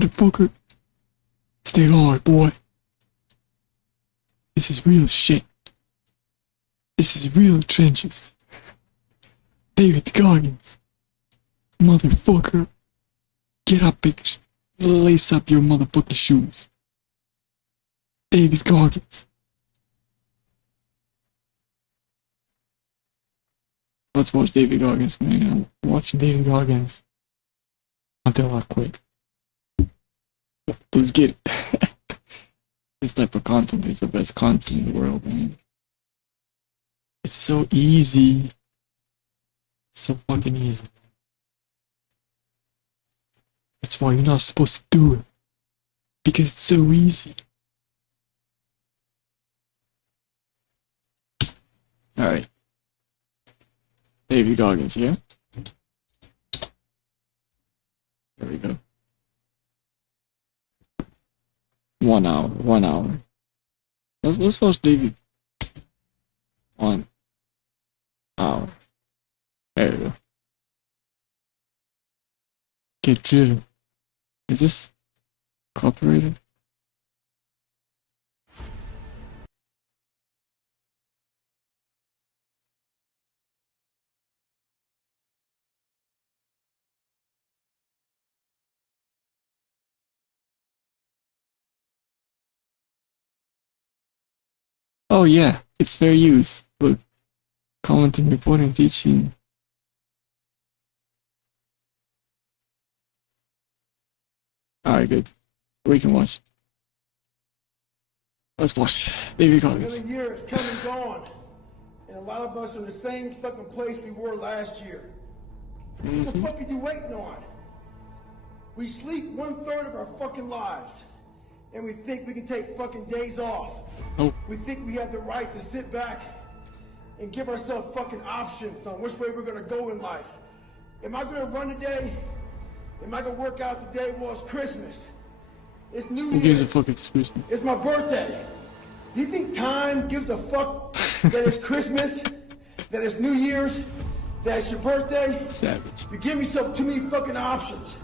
Motherfucker. Stay hard, boy. This is real shit. This is real trenches. David Goggins. Motherfucker. Get up and lace up your motherfucking shoes. David Goggins. Let's watch David Goggins, man. I'm watching David Goggins until I quit. Let's get it. This type of content is the best content in the world, man. It's so easy. So fucking easy. That's why you're not supposed to do it. Because it's so easy. Alright. David Goggins, yeah? There we go. 1 hour, 1 hour. Let's watch David. 1 hour. There we go. Get driven. Is this copyrighted? Oh yeah, it's fair use. Look, commenting, reporting, teaching. Alright, good. We can watch. Let's watch David Goggins. Another year has come and gone, and a lot of us are in the same fucking place we were last year. What the fuck are you waiting on? We sleep 1/3 of our fucking lives, and we think we can take fucking days off. Oh. We think we have the right to sit back and give ourselves fucking options on which way we're gonna go in life. Am I gonna run today? Am I gonna work out today? Well, it's Christmas. It's New Year's. Who gives a fuck if it's Christmas? It's my birthday. Do you think time gives a fuck that it's Christmas, that it's New Year's, that it's your birthday? Savage. You give yourself too many fucking options.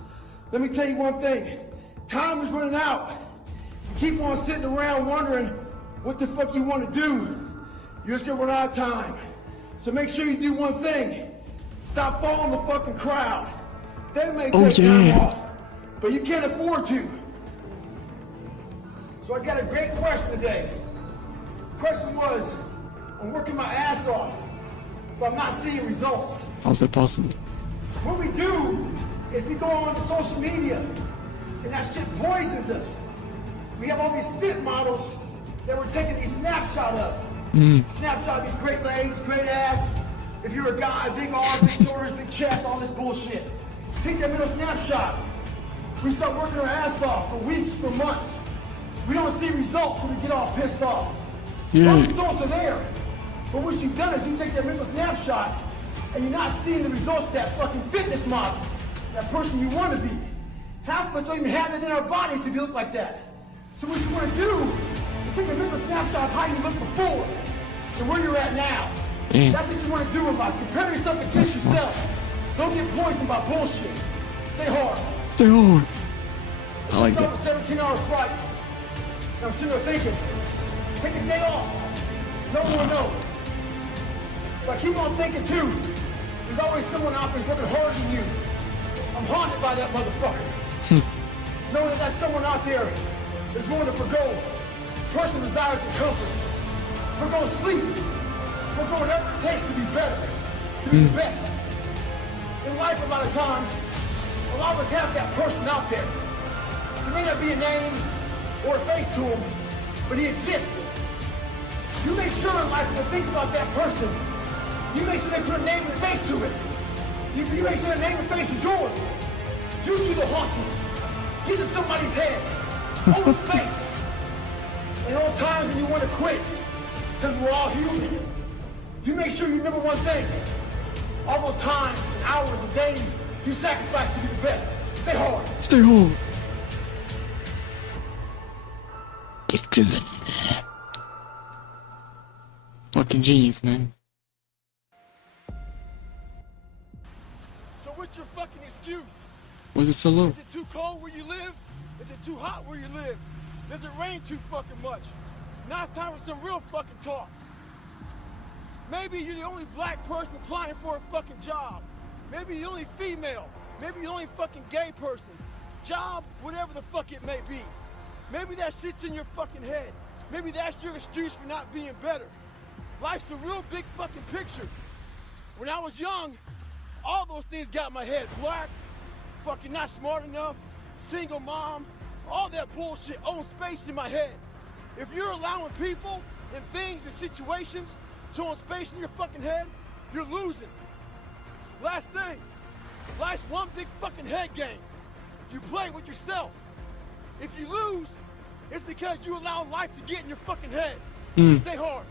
Let me tell you one thing. Time is running out. You keep on sitting around wondering what the fuck you want to do. You're just gonna run out of time. So make sure you do one thing. Stop following the fucking crowd. They may take time off, but you can't afford to. So I got a great question today. The question was, I'm working my ass off, but I'm not seeing results. How's that possible? What we do is we go on social media, and that shit poisons us. We have all these fit models that we're taking these snapshots of. Snapshot of these great legs, great ass. If you're a guy, big arms, big shoulders, big chest, all this bullshit. Take that middle snapshot. We start working our ass off for weeks, for months. We don't see results, so we get all pissed off. Yeah. The results are there. But what you've done is you take that middle snapshot, and you're not seeing the results of that fucking fitness model, that person you want to be. Half of us don't even have it in our bodies to be look like that. So what you want to do is take a middle snapshot of how you looked before and where you're at now. Damn. That's what you want to do in life. Compare yourself against yourself. Don't get poisoned by bullshit. Stay hard. Stay hard. I like Start that. a 17-hour flight. And I'm sitting there thinking, take a day off. No one will know. But I keep on thinking too, there's always someone out there who's working harder than you. I'm haunted by that motherfucker. Knowing that there's someone out there that's willing to forgo personal desires and comforts. Forgo sleep. Forgo whatever it takes to be better. To be the best. In life, a lot of times, a lot of us have that person out there. There may not be a name or a face to him, but he exists. You make sure in life when you think about that person, you make sure they put a name and face to it. You make sure the name and face is yours. You do the haunting. Get in somebody's head. Own space. And all times when you want to quit, because we're all human, you make sure you remember one thing. All those times and hours and days you sacrifice to be the best. Stay hard. Stay hard. Get driven. Fucking genius, man. So what's your fucking excuse? Was it so low? Is it too cold where you live? too hot where you live? Does it rain too fucking much? Now it's time for some real fucking talk. Maybe you're the only black person applying for a fucking job. Maybe you're the only female. Maybe you're the only fucking gay person. Job, whatever the fuck it may be. Maybe that shit's in your fucking head. Maybe that's your excuse for not being better. Life's a real big fucking picture. When I was young, all those things got in my head. Black, fucking not smart enough, single mom, all that bullshit owns space in my head. If you're allowing people and things and situations to own space in your fucking head, you're losing. Last thing, life's one big fucking head game. You play with yourself. If you lose, it's because you allow life to get in your fucking head. Stay hard.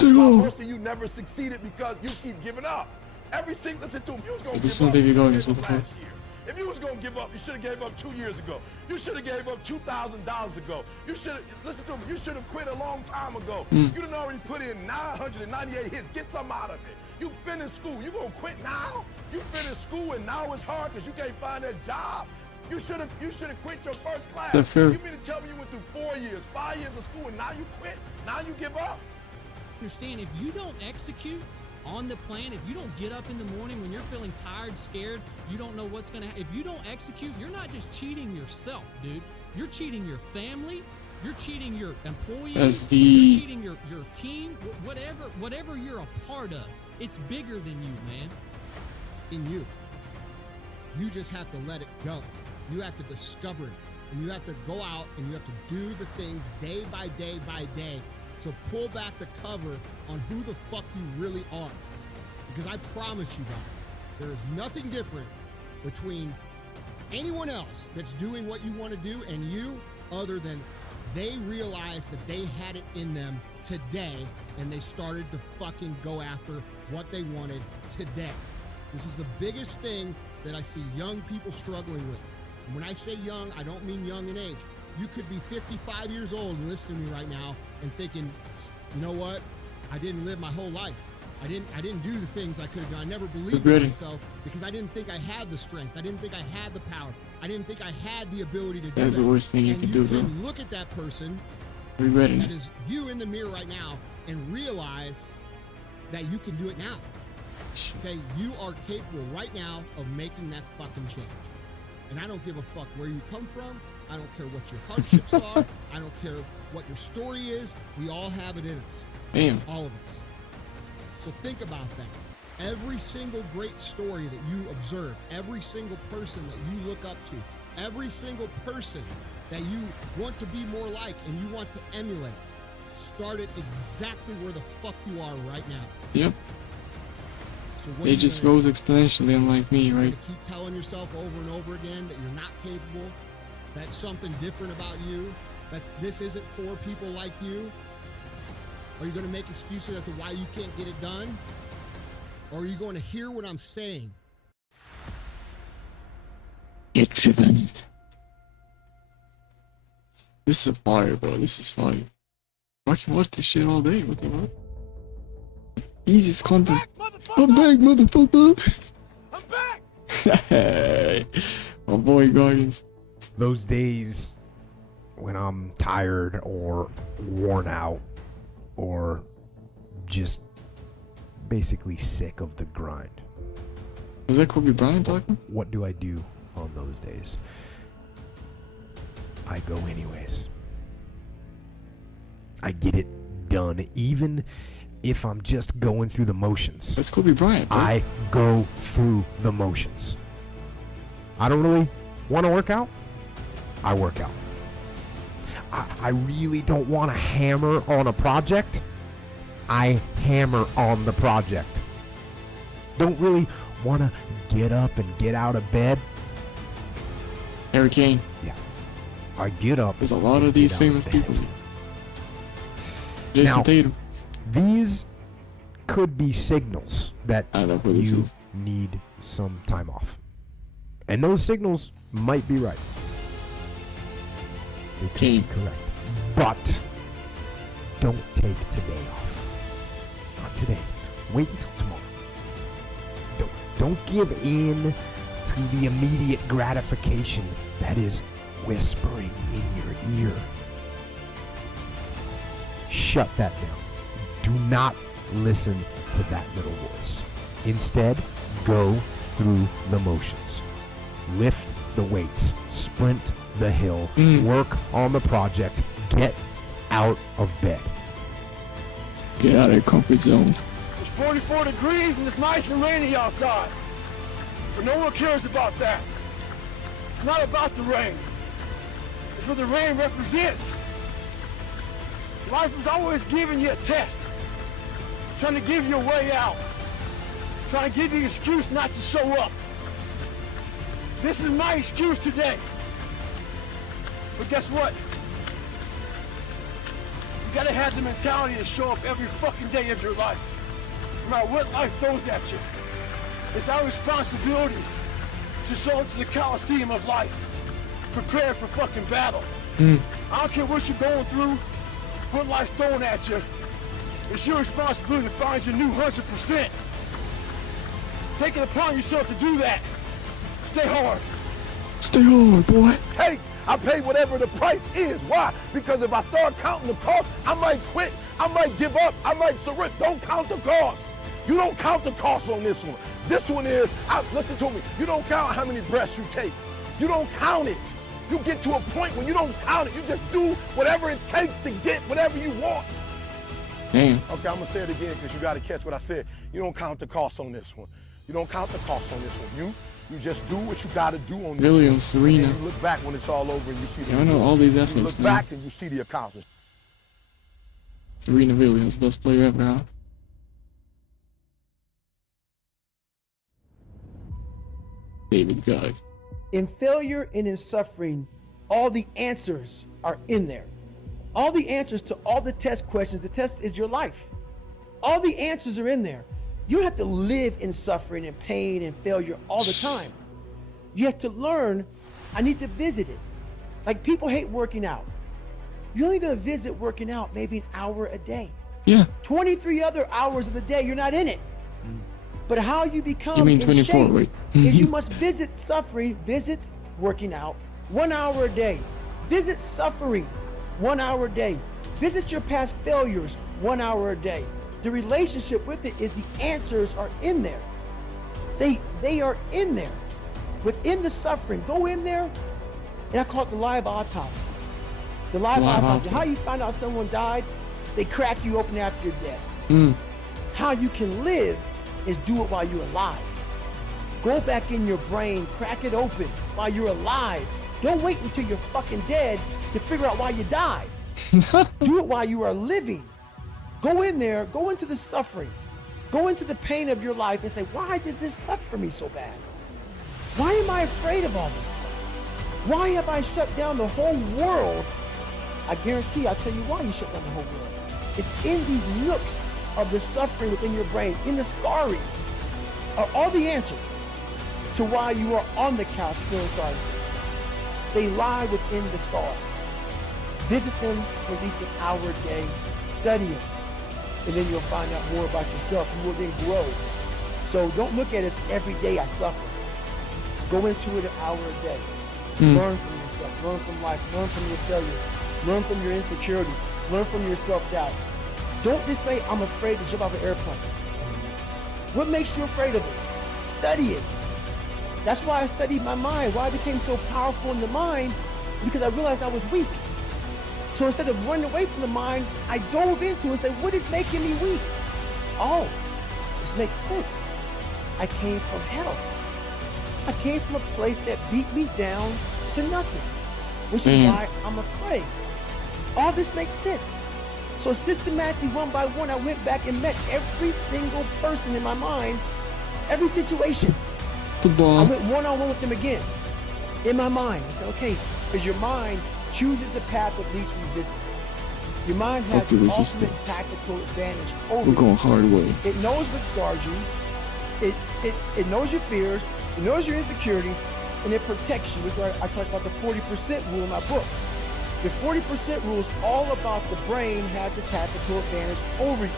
Most of you never succeeded because you keep giving up. Every single, listen to him, you was going to give up. David Goggins, what the fuck? Last year. If you was going to give up, you should have gave up 2 years ago. You should have gave up $2,000 ago. You should have, listen to him, you should have quit a long time ago. You done already put in 998 hits. Get some out of it. You finished school. You going to quit now? You finished school and now it's hard because you can't find that job. You should have quit your first class. That's fair. You mean to tell me you went through 4 years, 5 years of school and now you quit? Now you give up? Understand, if you don't execute on the plan, if you don't get up in the morning when you're feeling tired, scared, you don't know what's gonna happen, if you don't execute, you're not just cheating yourself, dude. You're cheating your family, you're cheating your employees, you're cheating your team, whatever you're a part of. It's bigger than you, man. It's in you. You just have to let it go. You have to discover it. And you have to go out and you have to do the things day by day by day to pull back the cover on who the fuck you really are. Because I promise you guys, there is nothing different between anyone else that's doing what you want to do and you, other than they realized that they had it in them today and they started to fucking go after what they wanted today. This is the biggest thing that I see young people struggling with. And when I say young, I don't mean young in age. You could be 55 years old and listening to me right now and thinking, you know what? I didn't live my whole life. I didn't do the things I could have done. I never believed in myself because I didn't think I had the strength. I didn't think I had the power. I didn't think I had the ability to do that. That's the worst thing you can do, bro. And you can look at that person Regretting that is you in the mirror right now and realize that you can do it now. Okay, you are capable right now of making that fucking change. And I don't give a fuck where you come from. I don't care what your hardships are. I don't care what your story is. We all have it in us. Damn. All of us. So think about that. Every single great story that you observe, every single person that you look up to, every single person that you want to be more like and you want to emulate, started exactly where the fuck you are right now. Yep. So They just rose exponentially, unlike me, right? Keep telling yourself over and over again that you're not capable, that's something different about you, this isn't for people like you. Are you going to make excuses as to why you can't get it done? Or are you going to hear what I'm saying? Get driven. This is a fire, bro. This is fire. I can watch this shit all day. What the fuck? Easiest content. I'm back, motherfucker. I'm back. Hey, my boy Goggins. Those days when I'm tired or worn out or just basically sick of the grind. Was that Kobe Bryant talking? What do I do on those days? I go anyways. I get it done, even if I'm just going through the motions. That's Kobe Bryant, bro. I go through the motions. I don't really want to work out. I work out. I really don't want to hammer on a project. I hammer on the project. Don't really want to get up and get out of bed. Harry Kane. Yeah. I get up. There's a lot of these famous people. Jason Now, Tatum. These could be signals that I know who this you is. need some time off. And those signals might be right. They could Kane. be correct. But don't take today off. Not today. Wait until tomorrow. Don't give in to the immediate gratification that is whispering in your ear. Shut that down. Do not listen to that little voice. Instead, go through the motions. Lift the weights, sprint the hill, work on the project, get out of bed. Get out of your comfort zone. It's 44 degrees and it's nice and rainy outside. But no one cares about that. It's not about the rain. It's what the rain represents. Life is always giving you a test. Trying to give you a way out. Trying to give you an excuse not to show up. This is my excuse today. But guess what? You gotta have the mentality to show up every fucking day of your life. No matter what life throws at you. It's our responsibility to show up to the Coliseum of life. Prepared for fucking battle. I don't care what you're going through, what life's throwing at you. It's your responsibility to find your new 100%. Take it upon yourself to do that. Stay hard. Stay hard, boy. Takes. I pay whatever the price is. Why? Because if I start counting the cost, I might quit. I might give up. I might surrender. Don't count the cost. You don't count the cost on this one. This one is, listen to me, you don't count how many breaths you take. You don't count it. You get to a point where you don't count it. You just do whatever it takes to get whatever you want. Damn. Okay, I'm going to say it again because you got to catch what I said. You don't count the cost on this one. You don't count the cost on this one. You just do what you got to do on this Williams, one. Serena. And you look back when it's all over and you see the I know all these You athletes, look man. back and you see the accomplishment. Serena Williams, best player ever, huh? David Goggins. In failure and in suffering, all the answers are in there. All the answers to all the test questions. The test is your life. All the answers are in there. You don't have to live in suffering and pain and failure all the time. You have to learn, I need to visit it. Like people hate working out. You're only gonna visit working out maybe an hour a day. Yeah. 23 other hours of the day, you're not in it. But how you become You mean in 24, shape right? is you must visit suffering, visit working out 1 hour a day. Visit suffering 1 hour a day. Visit your past failures 1 hour a day. The relationship with it is the answers are in there. They are in there. Within the suffering, go in there, and I call it the live autopsy. The live autopsy. How you find out someone died, they crack you open after you're dead. How you can live is do it while you're alive. Go back in your brain, crack it open while you're alive. Don't wait until you're fucking dead to figure out why you died. Do it while you are living. Go in there, go into the suffering. Go into the pain of your life and say, why did this suck for me so bad? Why am I afraid of all this stuff? Why have I shut down the whole world? I guarantee I'll tell you why you shut down the whole world. It's in these nooks of the suffering within your brain, in the scarring, are all the answers to why you are on the couch feeling sorry for yourself. They lie within the scars. Visit them for at least an hour a day. Study them. And then you'll find out more about yourself. You will then grow. So don't look at it as every day I suffer. Go into it an hour a day. Learn from yourself. Learn from life. Learn from your failures. Learn from your insecurities. Learn from your self-doubt. Don't just say, I'm afraid to jump off an airplane. What makes you afraid of it? Study it. That's why I studied my mind. Why I became so powerful in the mind, because I realized I was weak. So instead of running away from the mind, I dove into it and said, what is making me weak? Oh, this makes sense. I came from hell. I came from a place that beat me down to nothing, which is why I'm afraid. All this makes sense. So systematically, one by one, I went back and met every single person in my mind, every situation. I went one-on-one with them again, in my mind. I said, okay, because your mind chooses the path of least resistance. Your mind has the ultimate tactical advantage over We're going hard way. It knows what scars you. It knows your fears. It knows your insecurities, and it protects you. This is why I talk about the 40% rule in my book. The 40% rule is all about the brain has the tactical advantage over you.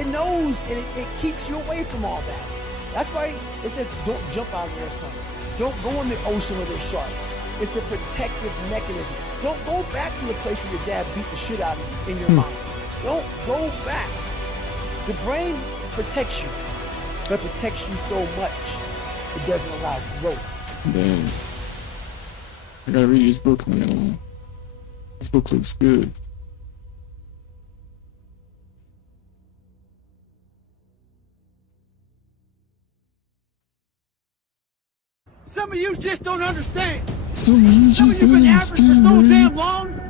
It knows, and it keeps you away from all that. That's why it says don't jump out of the airplane. Don't go in the ocean where there's sharks. It's a protective mechanism. Don't go back to the place where your dad beat the shit out of you in your mind. Don't go back. The brain protects you, but protects you so much it doesn't allow growth. Damn. I gotta read this book, man. This book looks good. Some of you just don't understand. So you Some just of you don't been average for so understand, damn right? long,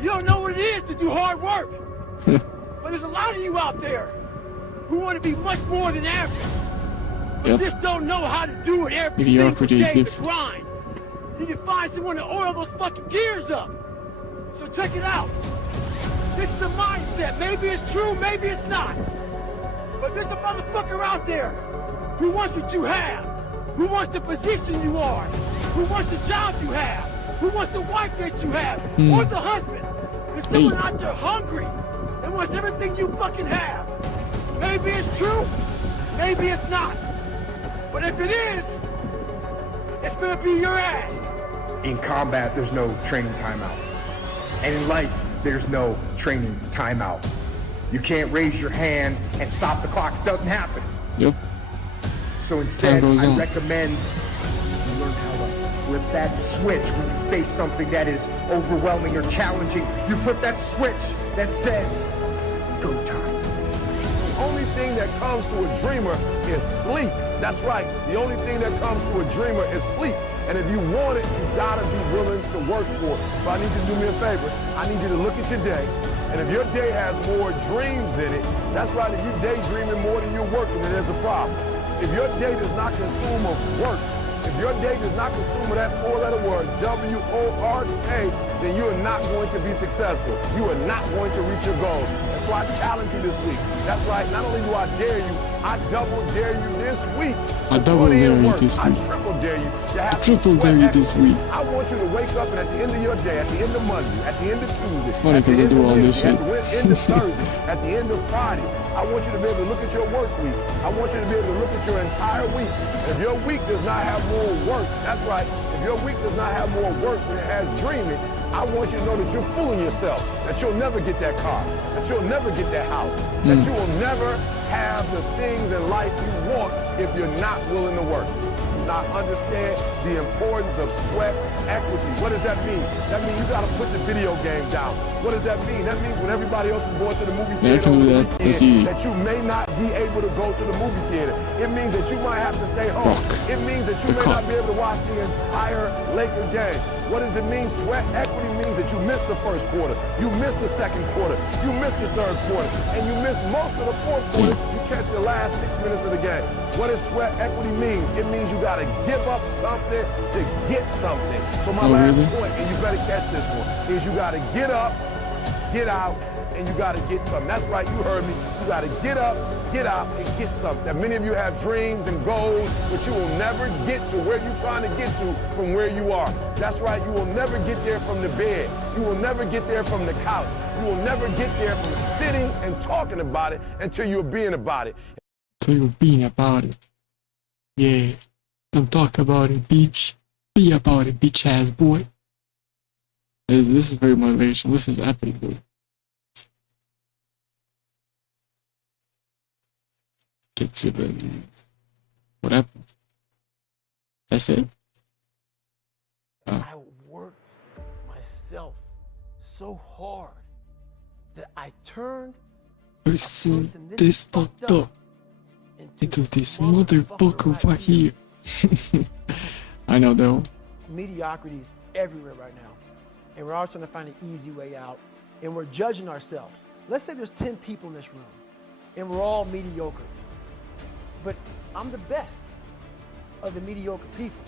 you don't know what it is to do hard work. But there's a lot of you out there who want to be much more than average, but Yep. just don't know how to do it every single Mediocrity is day, the different. grind. You need to find someone to oil those fucking gears up. So check it out. This is a mindset. Maybe it's true, maybe it's not. But there's a motherfucker out there who wants what you have, who wants the position you are, who wants the job you have, who wants the wife that you have, or the husband. There's someone out there hungry and wants everything you fucking have. Maybe it's true, maybe it's not. But if it is, it's gonna be your ass. In combat, there's no training timeout. And in life, there's no training timeout. You can't raise your hand and stop the clock. It doesn't happen. Yep. So instead, Time goes I on. recommend you learn how to flip that switch when you face something that is overwhelming or challenging. You flip that switch that says, go time. The only thing that comes to a dreamer is sleep. That's right. The only thing that comes to a dreamer is sleep. And if you want it, you gotta be willing to work for it. So I need you to do me a favor. I need you to look at your day. And if your day has more dreams in it, that's right. If you're daydreaming more than you're working, then there's a problem. If your day does not consume of work, if your day does not consume of that four-letter word, W-O-R-K, then you are not going to be successful. You are not going to reach your goals. And so I challenge you this week. That's right. Not only do I dare you, I double dare you this week. I double Put in dare you work. this I week. triple dare you to have triple sweat dare you this equity. week. I want you to wake up and at the end of your day, at the end of Monday, at the end of Tuesday, It's funny at the 'cause I end do of all this Wednesday, shit. at the end of Thursday, at the end of Friday, I want you to be able to look at your work week. I want you to be able to look at your entire week. If your week does not have more work, that's right. If your week does not have more work than it has dreaming, I want you to know that you're fooling yourself, that you'll never get that car, that you'll never get that house, that you will never have the things in life you want if you're not willing to work. Now understand the importance of sweat equity. What does that mean? That means you gotta put the video game down. What does that mean? That means when everybody else is going to the movie Yeah, I theater can over do the that. weekend, That's easy. that you may not be able to go to the movie theater. It means that you might have to stay home. Fuck. It means that you The may cock. not be able to watch the entire Laker game. What does it mean? Sweat equity means that you missed the first quarter, you missed the second quarter, you missed the third quarter, and you missed most of the fourth quarter. You catch the last 6 minutes of the game. What does sweat equity mean? It means you gotta give up something to get something. So my Oh, last really? point, and you better catch this one, is you gotta get up, get out, and you gotta get something. That's right, you heard me. You gotta get up, get out, and get something. Now, many of you have dreams and goals, but you will never get to where you're trying to get to from where you are. That's right, you will never get there from the bed. You will never get there from the couch. You will never get there from sitting and talking about it until you're being about it. So you're being about it. Yeah. Don't talk about it, bitch. Be about it, bitch ass boy. This is very motivational. This is epic, dude. Get to the... What happened? That's it? I worked myself so hard that I turned Person this fucked up into this motherfucker right here. I know though. Mediocrity is everywhere right now. And we're all trying to find an easy way out. And we're judging ourselves. Let's say there's 10 people in this room. And we're all mediocre. But I'm the best of the mediocre people.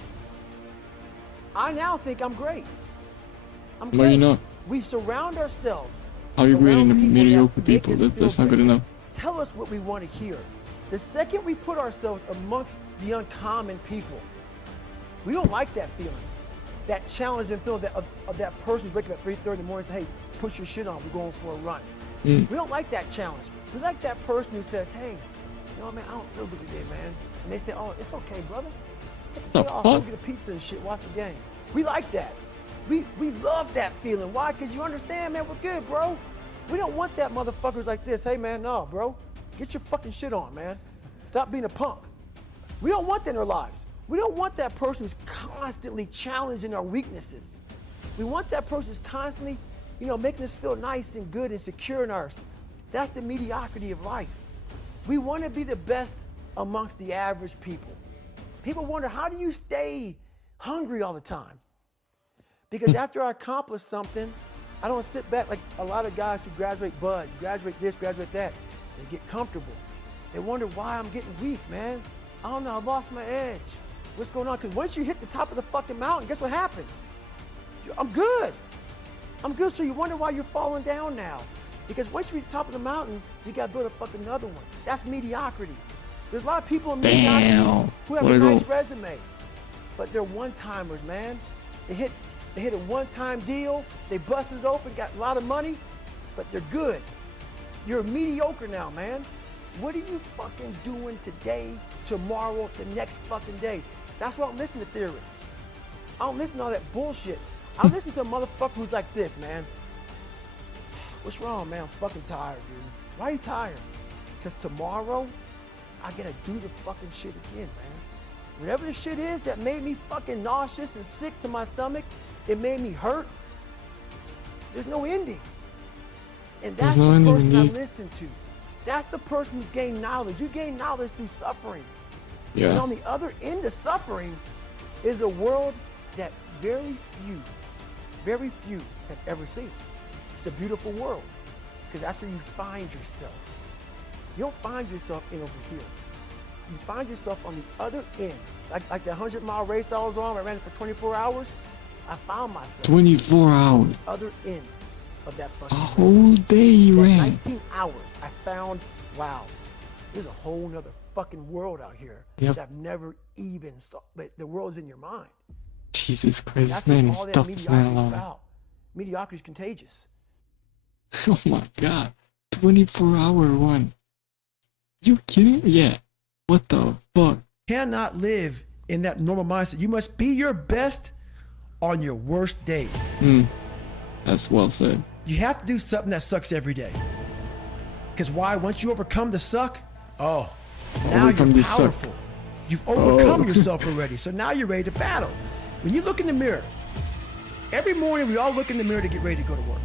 I now think I'm great. I'm No, you're great. not. We surround ourselves. How you around grading the people that mediocre make people? us That's feel not good better. enough. Tell us what we want to hear. The second we put ourselves amongst the uncommon people, we don't like that feeling. That challenging feeling that of that person waking up at 3:30 in the morning and say, hey, put your shit on, we're going for a run. We don't like that challenge. We like that person who says, hey, you know what, man, I don't feel good today, man. And they say, oh, it's okay, brother. Take a The day off, go fuck? get a pizza and shit, watch the game. We like that. We love that feeling. Why? Because you understand, man, we're good, bro. We don't want that motherfuckers like this. Hey, man, no, bro. Get your fucking shit on, man. Stop being a punk. We don't want that in our lives. We don't want that person who's constantly challenging our weaknesses. We want that person who's constantly, making us feel nice and good and secure in ours. That's the mediocrity of life. We want to be the best amongst the average people. People wonder, how do you stay hungry all the time? Because after I accomplish something, I don't sit back like a lot of guys who graduate buds, graduate this, graduate that. They get comfortable. They wonder why I'm getting weak, man. I don't know, I lost my edge. What's going on? Because once you hit the top of the fucking mountain, guess what happened? I'm good. I'm good, so you wonder why you're falling down now. Because once you reach the top of the mountain, you got to build a fucking another one. That's mediocrity. There's a lot of people in mediocrity who have a nice resume, but they're one-timers, man. They hit a one-time deal, they busted it open, got a lot of money, but they're good. You're mediocre now, man. What are you fucking doing today, tomorrow, the next fucking day? That's why I don't listen to theorists. I don't listen to all that bullshit. I listen to a motherfucker who's like this, man. What's wrong, man? I'm fucking tired, dude. Why are you tired? Because tomorrow, I gotta do the fucking shit again, man. Whatever the shit is that made me fucking nauseous and sick to my stomach, it made me hurt. There's no ending. And that's the person I listen to. That's the person who's gained knowledge. You gain knowledge through suffering. Yeah. And on the other end of suffering is a world that very few have ever seen. It's a beautiful world because that's where you find yourself. You don't find yourself in over here. You find yourself on the other end. Like that 100-mile race I was on, I ran it for 24 hours. I found myself 24 hours. on the other end of that fucking A race. whole day you That ran. 19 hours, I found, wow, there's a whole nother fucking world out here that I've never even saw. But the world's in your mind. Jesus Christ, That's man, what all that stuff this man mediocrity is alive. about. Mediocrity is contagious. Oh my god. 24-hour one. You kidding? Yeah. What the fuck? Cannot live in that normal mindset. You must be your best on your worst day. That's well said. You have to do something that sucks every day. Because why? Once you overcome the suck, now Overcome you're the suck. powerful. You've overcome yourself already. So now you're ready to battle. When you look in the mirror, every morning we all look in the mirror to get ready to go to work.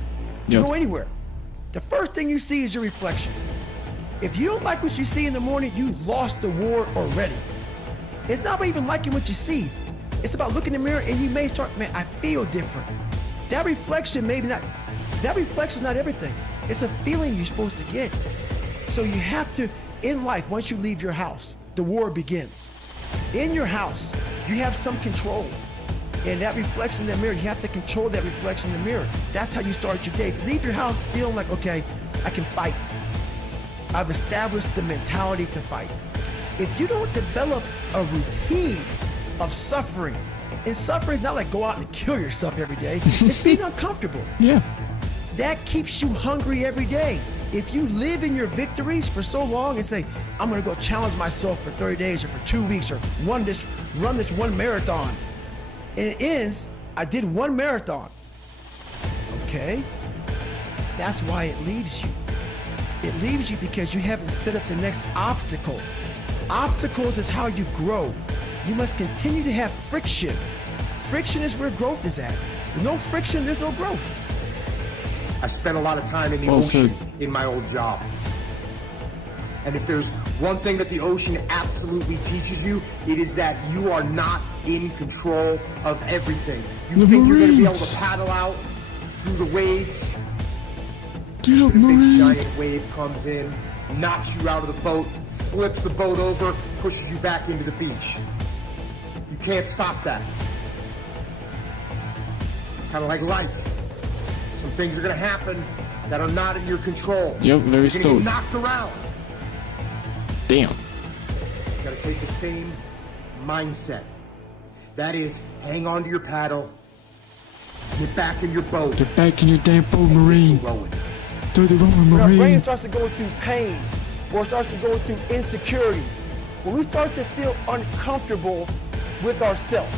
To go anywhere. The first thing you see is your reflection. If you don't like what you see in the morning, you lost the war already. It's not about even liking what you see. It's about looking in the mirror and you may start, man, I feel different. That reflection is not everything. It's a feeling you're supposed to get. So you have to, in life, once you leave your house, the war begins. In your house, you have some control. And that reflection in the mirror, you have to control that reflection in the mirror. That's how you start your day. Leave your house feeling like, okay, I can fight. I've established the mentality to fight. If you don't develop a routine of suffering, and suffering is not like go out and kill yourself every day, it's being uncomfortable. Yeah. That keeps you hungry every day. If you live in your victories for so long and say, I'm gonna go challenge myself for 30 days or for 2 weeks or run this one marathon. And it ends, I did one marathon. Okay, that's why it leaves you. It leaves you because you haven't set up the next obstacle. Obstacles is how you grow. You must continue to have friction. Friction is where growth is at. With no friction, there's no growth. I spent a lot of time in the ocean in my old job. And if there's one thing that the ocean absolutely teaches you, it is that you are not in control of everything. You think you're going to be able to paddle out through the waves. Get up, A big Marine. giant wave comes in, knocks you out of the boat, flips the boat over, pushes you back into the beach. You can't stop that. Kind of like life. Some things are going to happen that are not in your control. Yep, very You're stoked. going to get knocked around. Damn. You got to take the same mindset. That is, hang on to your paddle, get back in your boat. Get back in your damn boat, Marine. Keep rowing. Do the rowing, When our brain Marine. starts to go through pain, or starts to go through insecurities, when we start to feel uncomfortable with ourselves,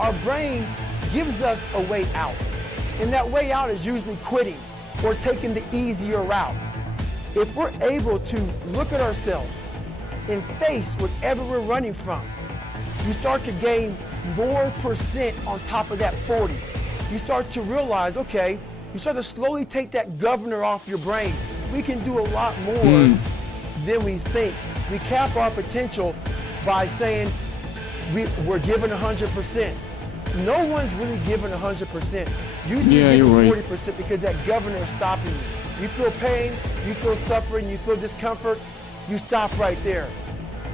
our brain gives us a way out. And that way out is usually quitting or taking the easier route. If we're able to look at ourselves and face whatever we're running from, you start to gain more percent on top of that 40. You start to realize, okay, you start to slowly take that governor off your brain. We can do a lot more than we think. We cap our potential by saying we're giving 100%. No one's really giving 100%. Usually you're giving 40% because that governor is stopping you. You feel pain, you feel suffering, you feel discomfort, you stop right there.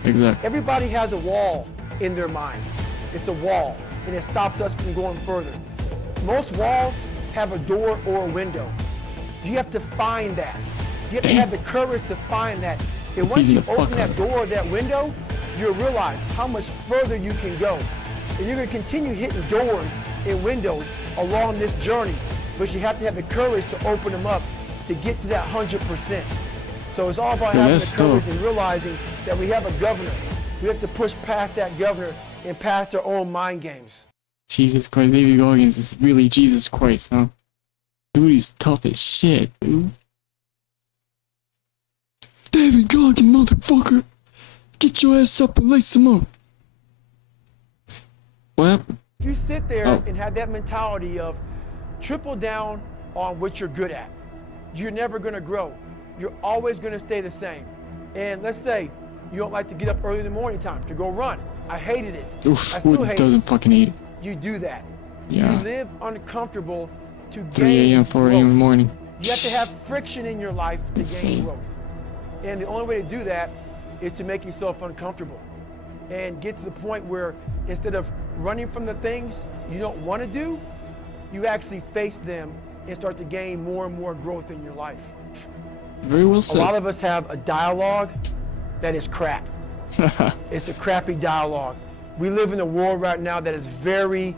Exactly. Everybody has a wall in their mind. It's a wall, and it stops us from going further. Most walls have a door or a window. You have to find that. You have to have the courage to find that. And once you open that door or that window, you'll realize how much further you can go. And you're going to continue hitting doors and windows along this journey, but you have to have the courage to open them up to get to that 100%. So it's all about having the courage and realizing that we have a governor. We have to push past that governor and past our own mind games. Jesus Christ, David Goggins is really Jesus Christ, huh? Dude, he's tough as shit, dude. David Goggins, motherfucker! Get your ass up and lace him up. What happened? If you sit there and have that mentality of triple down on what you're good at, you're never going to grow. You're always going to stay the same. And let's say you don't like to get up early in the morning time to go run. I hated it. Oof, I still who hate doesn't it. fucking hate it? You do that. Yeah. You live uncomfortable to 3 a.m., 4 a.m. in the morning. You have to have friction in your life to Insane. gain growth. And the only way to do that is to make yourself uncomfortable and get to the point where instead of running from the things you don't want to do, you actually face them and start to gain more and more growth in your life. Very well said. A lot of us have a dialogue that is crap. It's a crappy dialogue. We live in a world right now that is very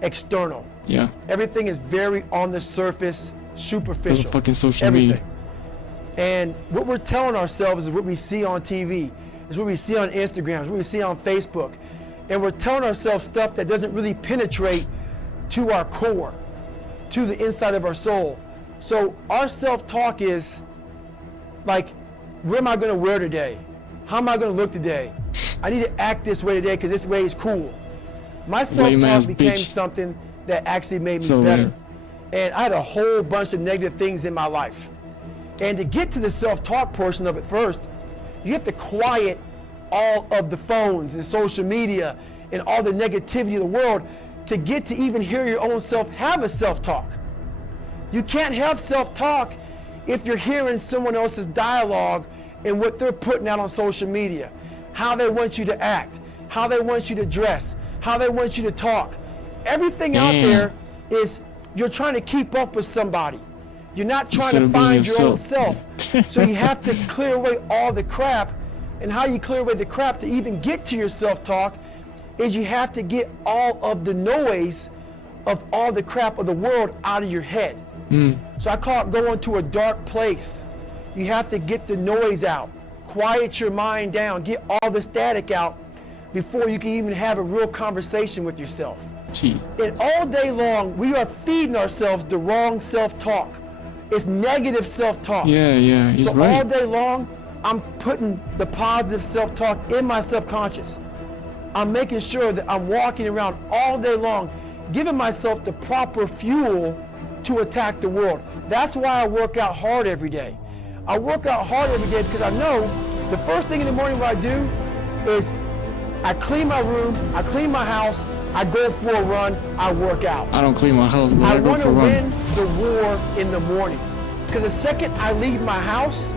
external. Yeah. Everything is very on the surface, superficial. There's a fucking social Everything. media. And what we're telling ourselves is what we see on TV, is what we see on Instagram, is what we see on Facebook. And we're telling ourselves stuff that doesn't really penetrate to our core, to the inside of our soul. So our self-talk is like, what am I going to wear today? How am I going to look today? I need to act this way today because this way is cool. My self-talk became something that actually made me better. And I had a whole bunch of negative things in my life. And to get to the self-talk portion of it first, you have to quiet all of the phones and social media and all the negativity of the world to get to even hear your own self have a self-talk. You can't have self-talk if you're hearing someone else's dialogue and what they're putting out on social media, how they want you to act, how they want you to dress, how they want you to talk. Everything out there is you're trying to keep up with somebody. You're not trying to find your own self. So you have to clear away all the crap. And how you clear away the crap to even get to your self-talk is you have to get all of the noise of all the crap of the world out of your head. So I call it going to a dark place. You have to get the noise out, quiet your mind down, get all the static out before you can even have a real conversation with yourself. Jeez. And all day long, we are feeding ourselves the wrong self-talk. It's negative self-talk. Yeah, he's so right. all day long, I'm putting the positive self-talk in my subconscious. I'm making sure that I'm walking around all day long, giving myself the proper fuel to attack the world. That's why I work out hard every day. I work out hard every day because I know the first thing in the morning what I do is I clean my room, I clean my house, I go for a run, I work out. I don't clean my house, but I go for a run. I want to win the war in the morning. Because the second I leave my house,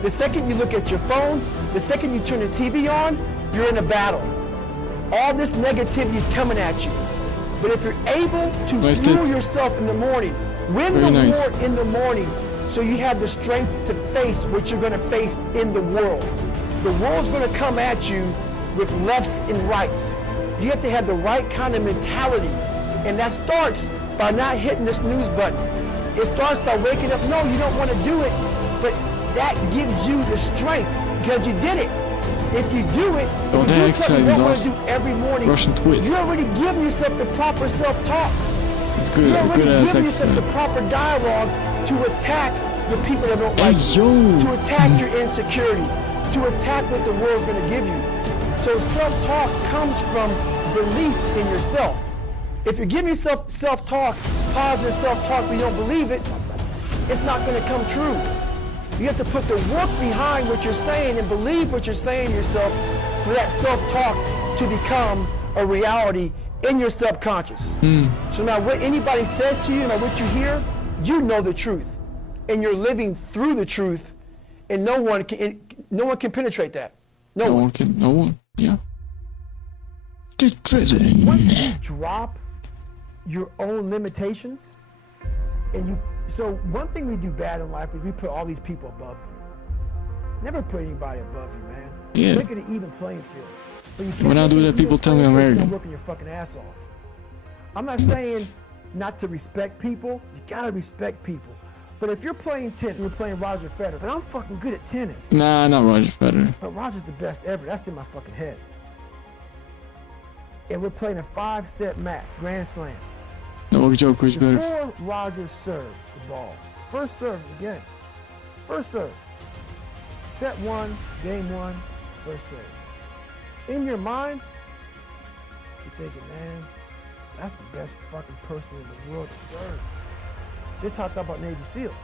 the second you look at your phone, the second you turn the TV on, you're in a battle. All this negativity is coming at you. But if you're able to fuel yourself in the morning, win the war in the morning, so you have the strength to face what you're going to face in the world. The world's going to come at you with lefts and rights. You have to have the right kind of mentality. And that starts by not hitting the snooze button. It starts by waking up. No, you don't want to do it, but that gives you the strength because you did it. If you do it, Oh, if that you do something you exercise is don't want to awesome. do every morning, Russian twist. you're already giving yourself the proper self-talk. It's good. You're already Good ass giving yourself the exercise. proper dialogue to attack the people that don't like Hey, you, yo. to attack your insecurities, to attack what the world's going to give you. So self-talk comes from belief in yourself. If you're giving yourself self-talk, positive self-talk, but you don't believe it, it's not going to come true. You have to put the work behind what you're saying and believe what you're saying to yourself for that self-talk to become a reality in your subconscious. So now what anybody says to you, and what you hear, you know the truth. And you're living through the truth, and no one can penetrate that. No one can. No one. Yeah. Get driven. Once you drop your own limitations, so one thing we do bad in life is we put all these people above you. Never put anybody above you, man. Yeah. Make it an even playing field. But you When I can't do make that, it an people even tell me playing I'm field if you're arrogant. working your fucking ass off. I'm not saying not to respect people. You gotta respect people. But if you're playing tennis, you're playing Roger Federer, but I'm fucking good at tennis. Nah, not Roger Federer. But Roger's the best ever. That's in my fucking head. And we're playing a 5-set match, Grand Slam. Novak Djokovic better. Before Roger serves the ball, first serve of the game. First serve. Set 1, game 1, first serve. In your mind, you're thinking, man, that's the best fucking person in the world to serve. This is how I thought about Navy SEALs.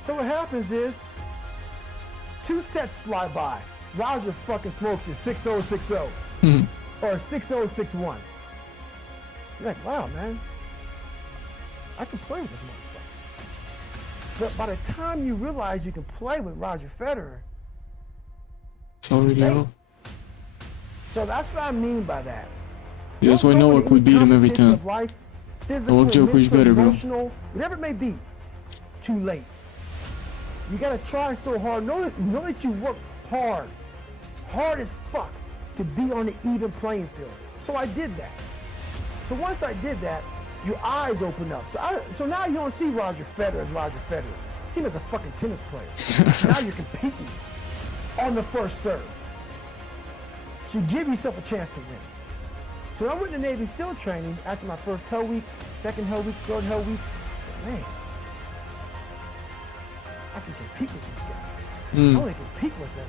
So what happens is, 2 sets fly by. Roger fucking smokes you 6-0, 6-0. Or 6-0, 6-1. You're like, wow, man. I can play with this motherfucker. But by the time you realize you can play with Roger Federer, It's already late. out. So that's what I mean by that. Yeah, that's Don't why go Novak into would beat him every competition time. of life, physical, Novak Djokovic mental, better, bro. emotional, whatever it may be, too late. You gotta try so hard. Know that you worked hard as fuck, to be on the even playing field. So I did that. So once I did that, your eyes open up. So now you don't see Roger Federer as Roger Federer. You see him as a fucking tennis player. Now you're competing on the first serve. So you give yourself a chance to win. So I went to Navy SEAL training after my first hell week, second hell week, third hell week. I said, man, I can compete with these guys. I only compete with them.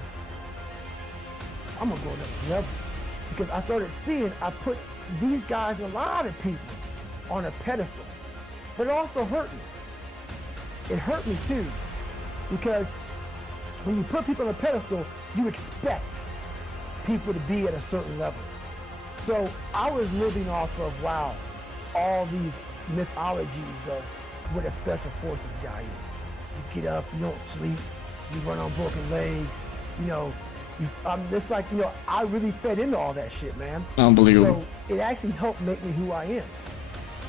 I'm gonna go another level. Because I started seeing, I put these guys, a lot of people, on a pedestal. But it also hurt me. It hurt me too. Because when you put people on a pedestal, you expect people to be at a certain level. So I was living off of, wow, all these mythologies of what a special forces guy is. You get up, you don't sleep, you run on broken legs, you know, it's like, you know, I really fed into all that shit, man. Unbelievable. So it actually helped make me who I am.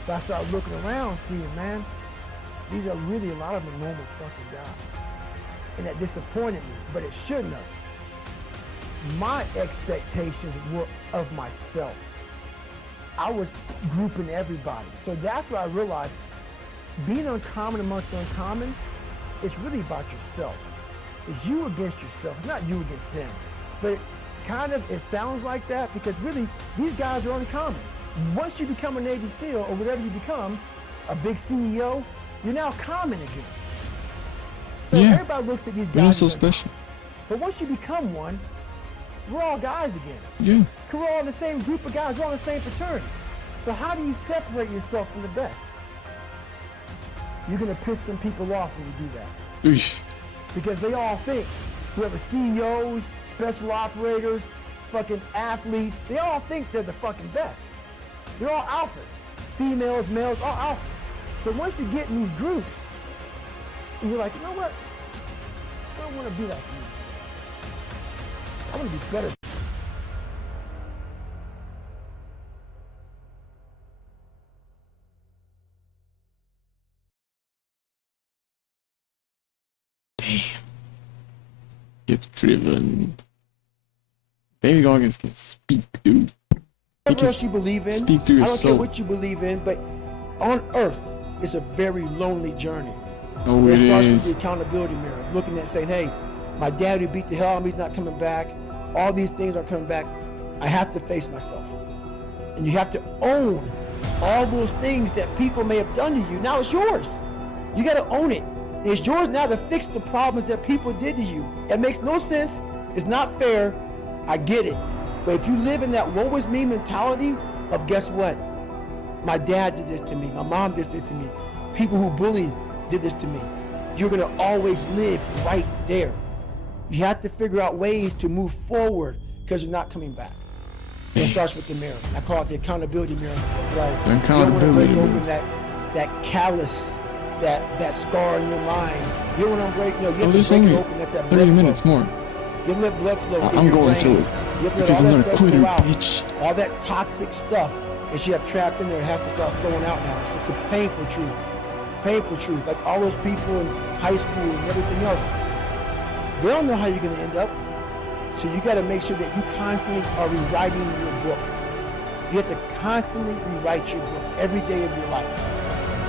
But I started looking around, seeing, man, these are really a lot of them normal fucking guys. And that disappointed me, but it shouldn't have. My expectations were of myself. I was grouping everybody. So that's what I realized. Being uncommon amongst uncommon, it's really about yourself. It's you against yourself. It's not you against them. But it sounds like that because really, these guys are uncommon. Once you become a Navy SEAL or whatever you become, a big CEO, you're now common again. So Yeah. everybody looks at these guys. You're not so as special. But once you become one, we're all guys again. Yeah. We're all in the same group of guys. We're all in the same fraternity. So how do you separate yourself from the best? You're gonna piss some people off when you do that. Oosh. Because they all think, whoever CEOs, special operators, fucking athletes, they all think they're the fucking best. They're all alphas. Females, males, all alphas. So once you get in these groups, and you're like, you know what? I don't want to be like you. I want to be better. Get driven. David Goggins can speak, dude. He Whatever can else you believe in, speak through your I don't care soul. what you believe in, but on earth, it's a very lonely journey. Oh, It it starts with is. the accountability mirror, looking at saying, hey, my dad who beat the hell out of me is not coming back. all these things are coming back, I have to face myself. And you have to own all those things that people may have done to you. Now it's yours. You got to own it. It's yours now to fix the problems that people did to you. It makes no sense. It's not fair. I get it. But if you live in that woe is me mentality of, guess what? My dad did this to me. My mom did this to me. People who bullied did this to me. You're going to always live right there. You have to figure out ways to move forward because you're not coming back. It starts with the mirror. I call it the accountability mirror. Right? The accountability you don't want to mirror. break open that callus, that scar in your mind. You don't want to break, you have to This break it only open, let that 30 blood minutes flow. more. You have to let blood flow. in I'm your going brain. through it. You have to let Because all I'm that gonna stuff quit go her, out. bitch. All that toxic stuff that you have trapped in there has to start flowing out now. It's a painful truth. Painful truth. Like all those people in high school and everything else, they don't know how you're going to end up. So you got to make sure that you constantly are rewriting your book. You have to constantly rewrite your book every day of your life.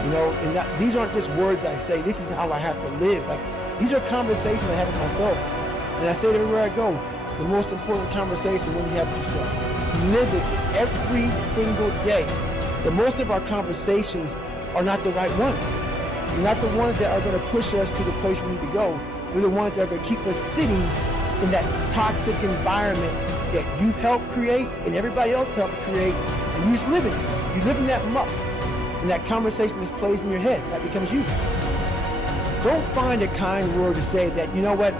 You know, and these aren't just words I say. This is how I have to live. Like, these are conversations I have with myself. And I say it everywhere I go. The most important conversation when you have with yourself. You live it every single day. But most of our conversations are not the right ones. They're not the ones that are going to push us to the place we need to go. They're the ones that are going to keep us sitting in that toxic environment that you helped create and everybody else helped create, and you just live in it. You live in that muck, and that conversation just plays in your head. That becomes you. Don't find a kind word to say that, you know what,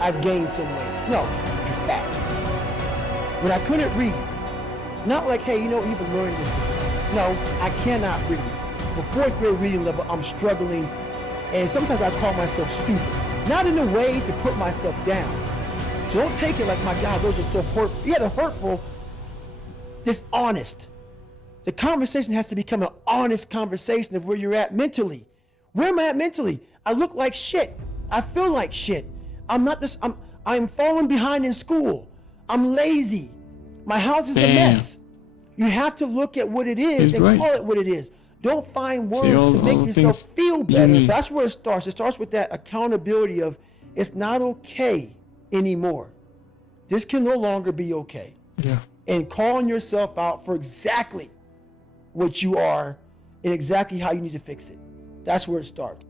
I've gained some weight. No, you're fat. When I couldn't read, not like, hey, you know, you've been learning this. No, I cannot read. The fourth grade reading level, I'm struggling, and sometimes I call myself stupid. Not in a way to put myself down. So don't take it like, my God, those are so hurtful. Yeah, they're hurtful. It's honest. The conversation has to become an honest conversation of where you're at mentally. Where am I at mentally? I look like shit. I feel like shit. I'm falling behind in school. I'm lazy. My house is a mess. You have to look at what it is and call it what it is. Don't find words to make yourself feel better. That's where it starts. It starts with that accountability of, it's not okay anymore. This can no longer be okay. Yeah. And calling yourself out for exactly what you are and exactly how you need to fix it. That's where it starts.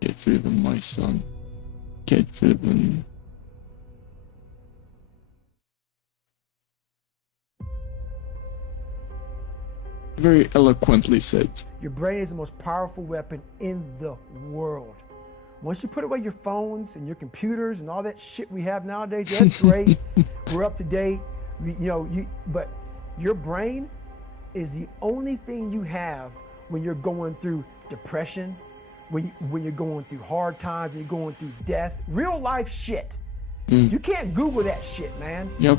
Get driven, my son. Get driven. Very eloquently said. Your brain is the most powerful weapon in the world. Once you put away your phones and your computers and all that shit we have nowadays, that's great. We're up to date. But your brain is the only thing you have when you're going through depression, when you're going through hard times, when you're going through death, real life shit. You can't Google that shit, man. Yep.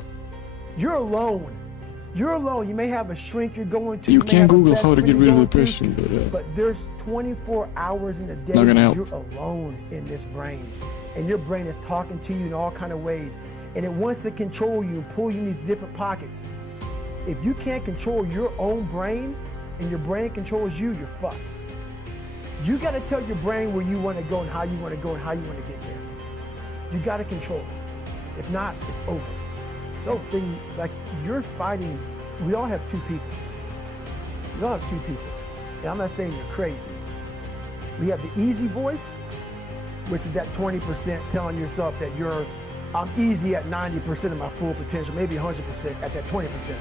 You're alone. You're alone. You may have a shrink you're going to. You can't Google how to get rid of the depression, but there's 24 hours in a day not gonna that help. you're alone in this brain. And your brain is talking to you in all kind of ways. And it wants to control you and pull you in these different pockets. If you can't control your own brain and your brain controls you, you're fucked. You got to tell your brain where you want to go and how you want to go and how you want to get there. You got to control it. If not, it's over. So like you're fighting, we all have two people. We all have two people. And I'm not saying you're crazy. We have the easy voice, which is that 20% telling yourself that I'm easy at 90% of my full potential, maybe 100% at that 20%.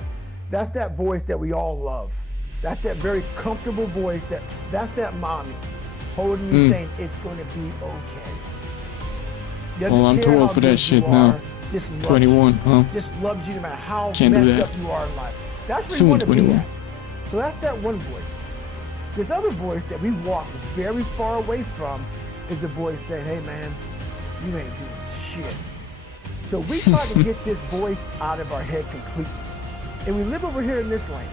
That's that voice that we all love. That's that very comfortable voice that's that mommy holding you saying it's going to be okay. Well, I'm too old for that shit now. 21, huh? Just loves you no matter how Can't do messed that. up you are in life. That's where Soon you want to be 21. at. So that's that one voice. This other voice that we walk very far away from is the voice saying, hey man, you ain't doing shit. So we try to get this voice out of our head completely. And we live over here in this lane.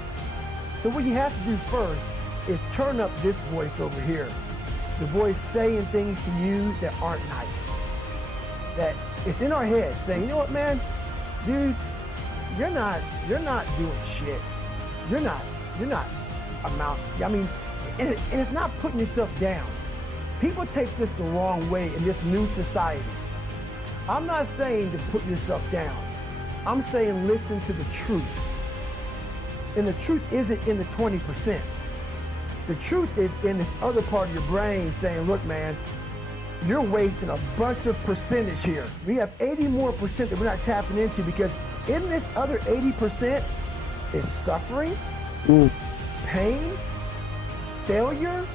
So what you have to do first is turn up this voice over here. The voice saying things to you that aren't nice. That it's in our head saying, you know what, man, dude, you're not doing shit. You're not amount. I mean, and it's not putting yourself down. People take this the wrong way in this new society. I'm not saying to put yourself down. I'm saying listen to the truth. And the truth isn't in the 20%. The truth is in this other part of your brain saying, look, man, you're wasting a bunch of percentage here. We have 80 more percent that we're not tapping into, because in this other 80% is suffering, pain, failure,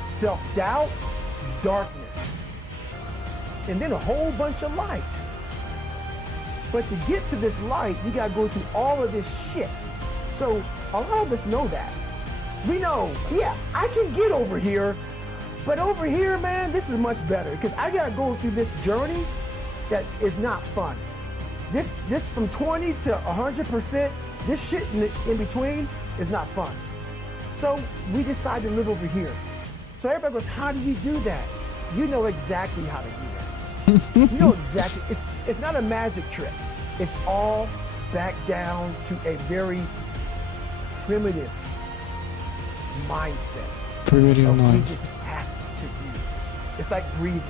self-doubt, darkness, and then a whole bunch of light. But to get to this light, you gotta go through all of this shit. So a lot of us know that. We know, yeah, I can get over here, but over here, man, this is much better, because I gotta go through this journey that is not fun. This from 20 to 100%, this shit in between is not fun. So we decide to live over here. So everybody goes, how do you do that? You know exactly how to do that. You know exactly, it's not a magic trick. It's all back down to a very primitive mindset. Primitive mindset. We just have to do. It's like breathing.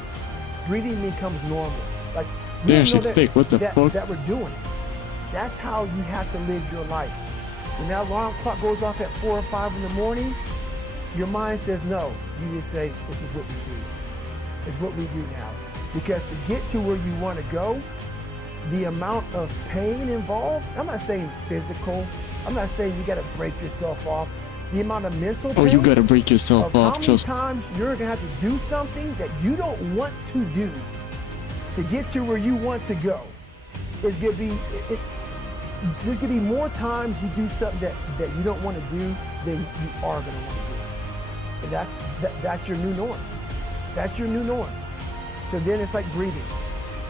Breathing becomes normal. Like, Damn, shit thick. What the fuck? That we're doing it. That's how you have to live your life. When that alarm clock goes off at 4 or 5 in the morning, your mind says no. You just say, this is what we do. It's what we do now. Because to get to where you want to go, the amount of pain involved, I'm not saying physical, I'm not saying you got to break yourself off. The amount of mental pain, you got to break yourself off. How many times you're going to have to do something that you don't want to do to get to where you want to go. Is going to be, there's going to be more times you do something that you don't want to do than you are going to want to do. And that's your new norm. That's your new norm. So then it's like breathing.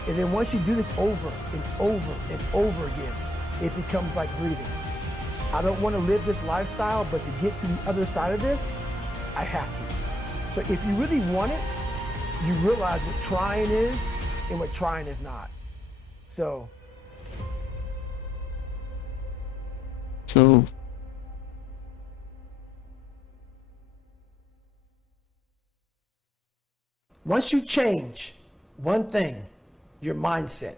And then once you do this over and over and over again, it becomes like breathing. I don't want to live this lifestyle, but to get to the other side of this, I have to. So if you really want it, you realize what trying is and what trying is not. So once you change one thing, your mindset,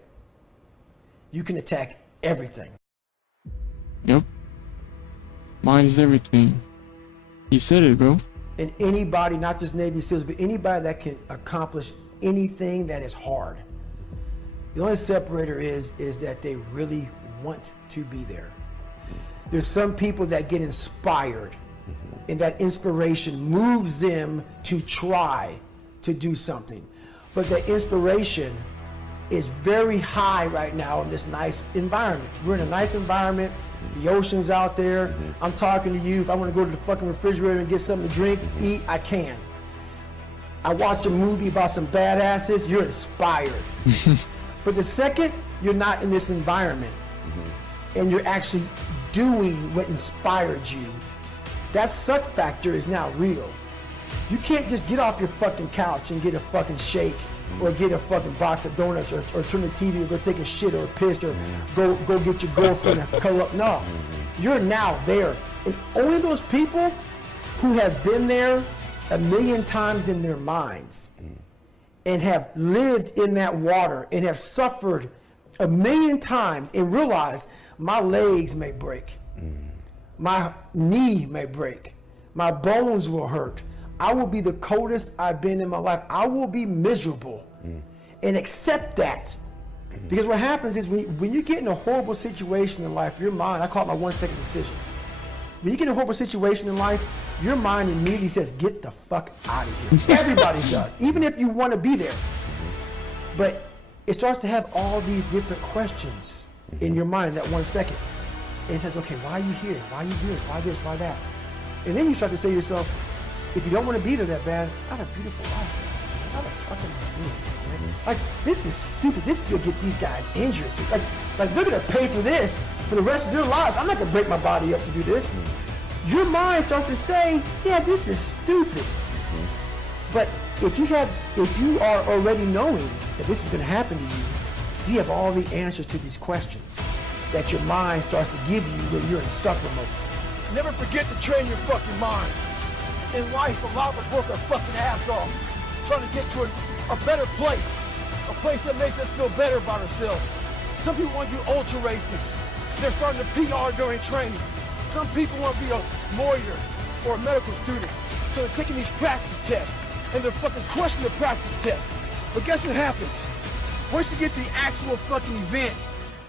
you can attack everything. Yep. Mind is everything. He said it, bro. And anybody, not just Navy SEALs, but anybody that can accomplish anything that is hard. The only separator is that they really want to be there. There's some people that get inspired, and that inspiration moves them to try to do something. But the inspiration is very high right now in this nice environment. We're in a nice environment. The ocean's out there. I'm talking to you. If I want to go to the fucking refrigerator and get something to drink, eat, I can. I watch a movie about some badasses, you're inspired. But the second you're not in this environment and you're actually doing what inspired you, that suck factor is now real. You can't just get off your fucking couch and get a fucking shake or get a fucking box of donuts or turn the TV or go take a shit or a piss or go get your girlfriend and cuddle up. No, you're now there. And only those people who have been there a million times in their minds and have lived in that water and have suffered a million times and realize my legs may break, my knee may break, my bones will hurt, I will be the coldest I've been in my life, I will be miserable, and accept that. Because what happens is when you get in a horrible situation in life, your mind, I call it my 1 second decision. When you get in a horrible situation in life, your mind immediately says, get the fuck out of here. Everybody does, even if you want to be there. But it starts to have all these different questions in your mind in that 1 second. And it says, okay, why are you here? Why are you doing this? Why this? Why that? And then you start to say to yourself, if you don't want to be there that bad, I have a beautiful life. How the fuck am I doing this, man? Like, this is stupid. This is going to get these guys injured. Like they're going to pay for this for the rest of their lives. I'm not going to break my body up to do this. Your mind starts to say, yeah, this is stupid. But if you are already knowing that this is going to happen to you, you have all the answers to these questions that your mind starts to give you when you're in suffer mode. Never forget to train your fucking mind. In life, a lot of us work our fucking ass off, trying to get to a better place. A place that makes us feel better about ourselves. Some people want to do ultra races. They're starting to PR during training. Some people want to be a lawyer or a medical student. So they're taking these practice tests and they're fucking crushing the practice test. But guess what happens? Once you get to the actual fucking event,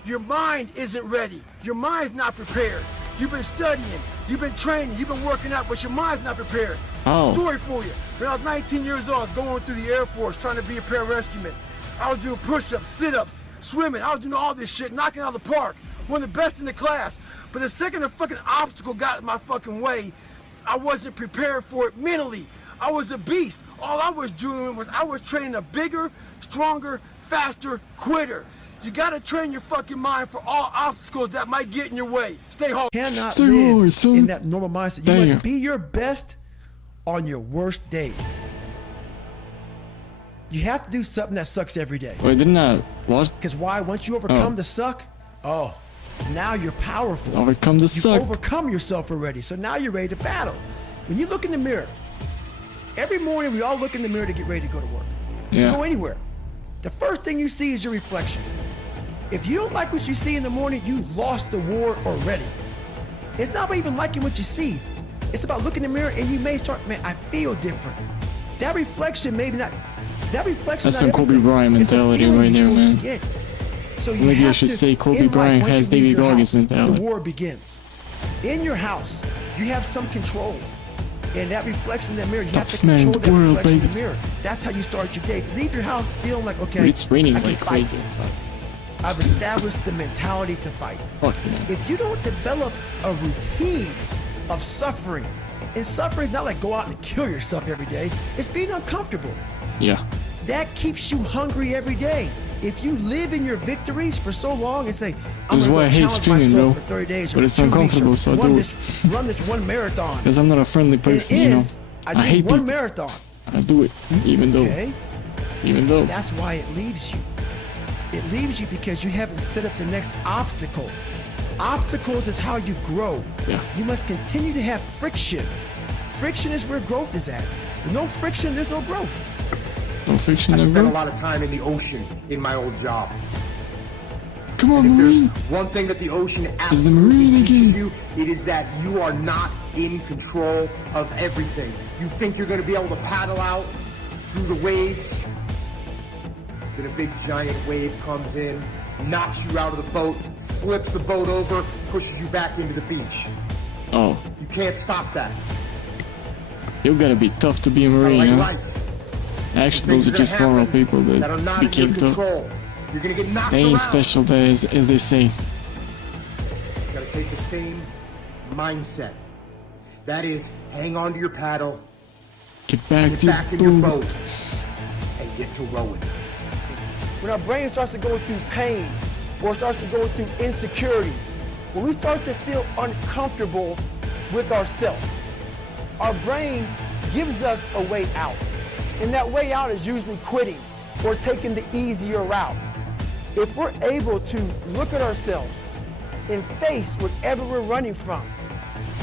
your mind isn't ready. Your mind's not prepared. You've been studying, you've been training, you've been working out, but your mind's not prepared. Oh. Story for you. When I was 19 years old, I was going through the Air Force trying to be a pararescueman. I was doing push-ups, sit-ups, swimming. I was doing all this shit, knocking out of the park. One of the best in the class. But the second the fucking obstacle got in my fucking way, I wasn't prepared for it mentally. I was a beast. All I was doing was I was training a bigger, stronger, faster quitter. You gotta train your fucking mind for all obstacles that might get in your way. Stay hard. Cannot Stay live hard, son. in that normal mindset. You Damn. must be your best on your worst day. You have to do something that sucks every day. Wait, didn't I watch? Because why? Once you overcome the suck, now you're powerful. Overcome the You've suck. overcome yourself already. So now you're ready to battle. When you look in the mirror, every morning we all look in the mirror to get ready to go to work. Yeah. To go anywhere. The first thing you see is your reflection. If you don't like what you see in the morning, you lost the war already. It's not about even liking what you see. It's about looking in the mirror and you may start, man, I feel different. That reflection, maybe not. That reflection. That's not some Kobe everything. Bryant It's a mentality feeling right you're there, supposed man. to get. So you Maybe I have should to- say Kobe in life, Bryant once has you leave David your Goggins house, mentality. The war begins. In your house, you have some control. And that reflection in that mirror, you have to Top man in control the that world, reflection in baby. the mirror. That's how you start your day. Leave your house feeling like, okay, It's raining I can like fight. crazy inside. I've established the mentality to fight. Fuck man. If you don't develop a routine of suffering, and suffering is not like go out and kill yourself every day, it's being uncomfortable. Yeah. That keeps you hungry every day. If you live in your victories for so long and say, I'm That's gonna why go I hate challenge streaming, myself bro. for 30 days But or it's 2 weeks uncomfortable, or so I run do this, run this one marathon. Because I'm not a friendly It person, you know. is, I I hate did one people. marathon. I do it, even though. Okay? Even though. That's why it leaves you. It leaves you because you haven't set up the next obstacle. Obstacles is how you grow. Yeah. You must continue to have friction. Friction is where growth is at. With no friction, there's no growth. No fiction I there, spent a bro. lot of time in the ocean in my old job. Come on, And if there's Marine. one thing that the ocean Marine absolutely teaches again. you, it is that you are not in control of everything. You think you're going to be able to paddle out through the waves, then a big giant wave comes in, knocks you out of the boat, flips the boat over, pushes you back into the beach. Oh, You can't stop that. you gotta be tough to be a Kinda Marine, like huh? life. Actually, Things those are are just gonna normal happen people that are that not in became your tough. control. You're going to get knocked They ain't around. special as they say. You gotta take the same mindset. That is, hang on to your paddle, Get back get to your back in your boat. boat, and get to rowing. When our brain starts to go through pain or starts to go through insecurities, when we start to feel uncomfortable with ourselves, our brain gives us a way out. And that way out is usually quitting or taking the easier route. If we're able to look at ourselves and face whatever we're running from,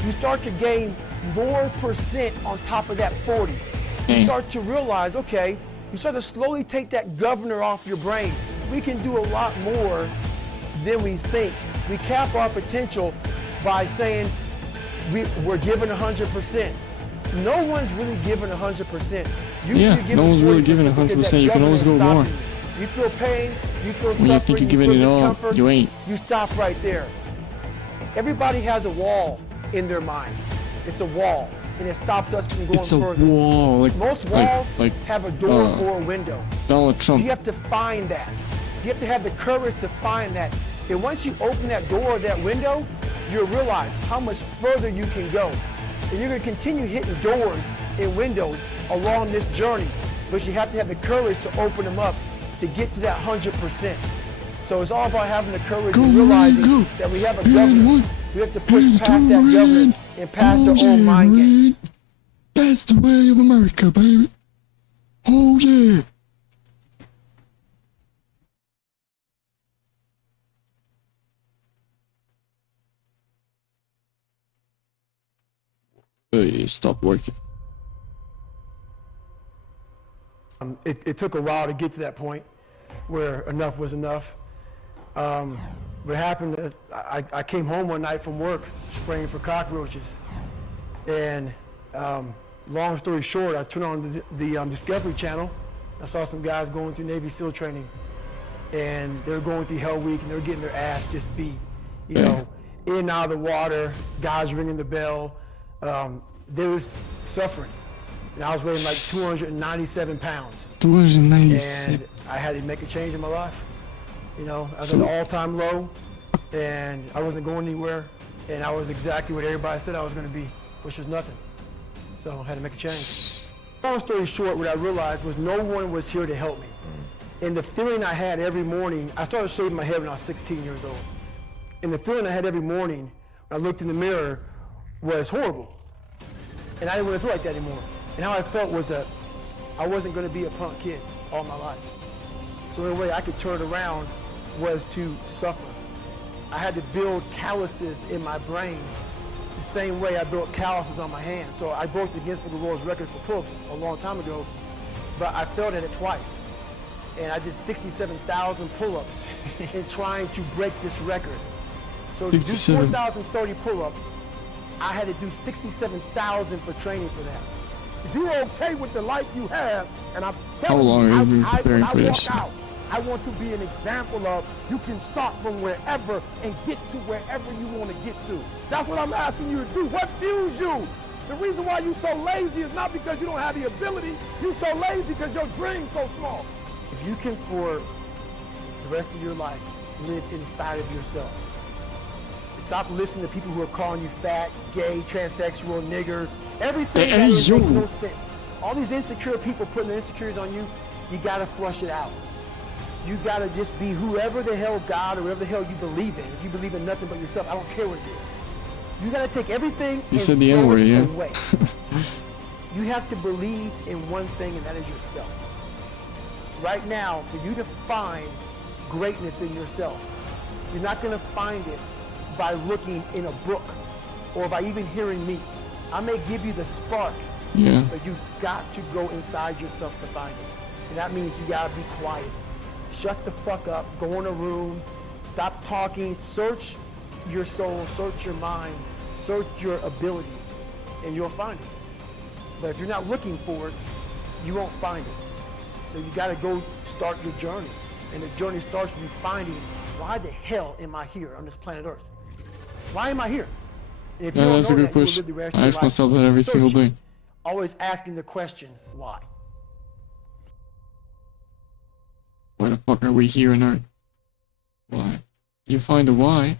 you start to gain more percent on top of that 40. You start to realize, okay, you start to slowly take that governor off your brain. We can do a lot more than we think. We cap our potential by saying we're giving 100%. No one's really giving 100%. Usually Yeah, you're giving no one's really 40% giving because 100%. that You can always governor go is more. stopping you. You feel pain, you feel When you suffering, think you're giving feel it all, discomfort, you ain't. you stop right there. Everybody has a wall in their mind. It's a wall, and it stops us from going It's a further. wall, like Most walls like have a door or a window. Donald Trump. You have to find that. You have to have the courage to find that. And once you open that door or that window, you'll realize how much further you can go. And you're going to continue hitting doors and windows along this journey. But you have to have the courage to open them up to get to that 100%. So it's all about having the courage Go, and Marine, realizing go. that we have a And governor. one, We have to push and past two, that Marine. governor and past Oh, the old yeah, mind Marine. games. That's the way of America, baby. Oh yeah. Stop working. It took a while to get to that point where enough was enough. What happened, I came home one night from work spraying for cockroaches. And long story short, I turned on the Discovery Channel. I saw some guys going through Navy SEAL training. And they were going through Hell Week and they were getting their ass just beat. You know, in and out of the water, guys ringing the bell. They was suffering. And I was weighing like 297 pounds. 297. And I had to make a change in my life. You know, I was at an all-time low, and I wasn't going anywhere, and I was exactly what everybody said I was going to be, which was nothing. So I had to make a change. Long story short, what I realized was no one was here to help me. And the feeling I had every morning, I started shaving my head when I was 16 years old. And the feeling I had every morning when I looked in the mirror was horrible. And I didn't want to feel like that anymore. And how I felt was that I wasn't going to be a punk kid all my life. So the only way I could turn it around was to suffer. I had to build calluses in my brain the same way I built calluses on my hands. So I broke the Guinness Book of World Records for pull-ups a long time ago, but I failed at it twice. And I did 67,000 pull-ups in trying to break this record. So to do 4,030 pull-ups, I had to do 67,000 for training for that. You're okay with the life you have, and I'm How telling long you, have you been preparing for when I this? walk out, I want to be an example of you can start from wherever and get to wherever you want to get to. That's what I'm asking you to do. What fuels you? The reason why you're so lazy is not because you don't have the ability. You're so lazy because your dream's so small. If you can, for the rest of your life, live inside of yourself, stop listening to people who are calling you fat, gay, transsexual, nigger, everything that makes no sense. All these insecure people putting their insecurities on you, you gotta flush it out. You gotta just be whoever the hell God or whatever the hell you believe in. If you believe in nothing but yourself, I don't care what it is. You gotta take everything You said the N-word, yeah. away. You have to believe in one thing, and that is yourself. Right now, for you to find greatness in yourself, you're not gonna find it by looking in a book or by even hearing me. I may give you the spark, but you've got to go inside yourself to find it. And that means you gotta be quiet. Shut the fuck up, go in a room, stop talking, search your soul, search your mind, search your abilities, and you'll find it. But if you're not looking for it, you won't find it. So you gotta go start your journey. And the journey starts with you finding, why the hell am I here on this planet Earth? Why am I here? And if you don't that's know a good that, you will question. live the rest I of your ask life myself that every single searching, day. always asking the question, why? Why the fuck are we here on Earth? Why? You find the why,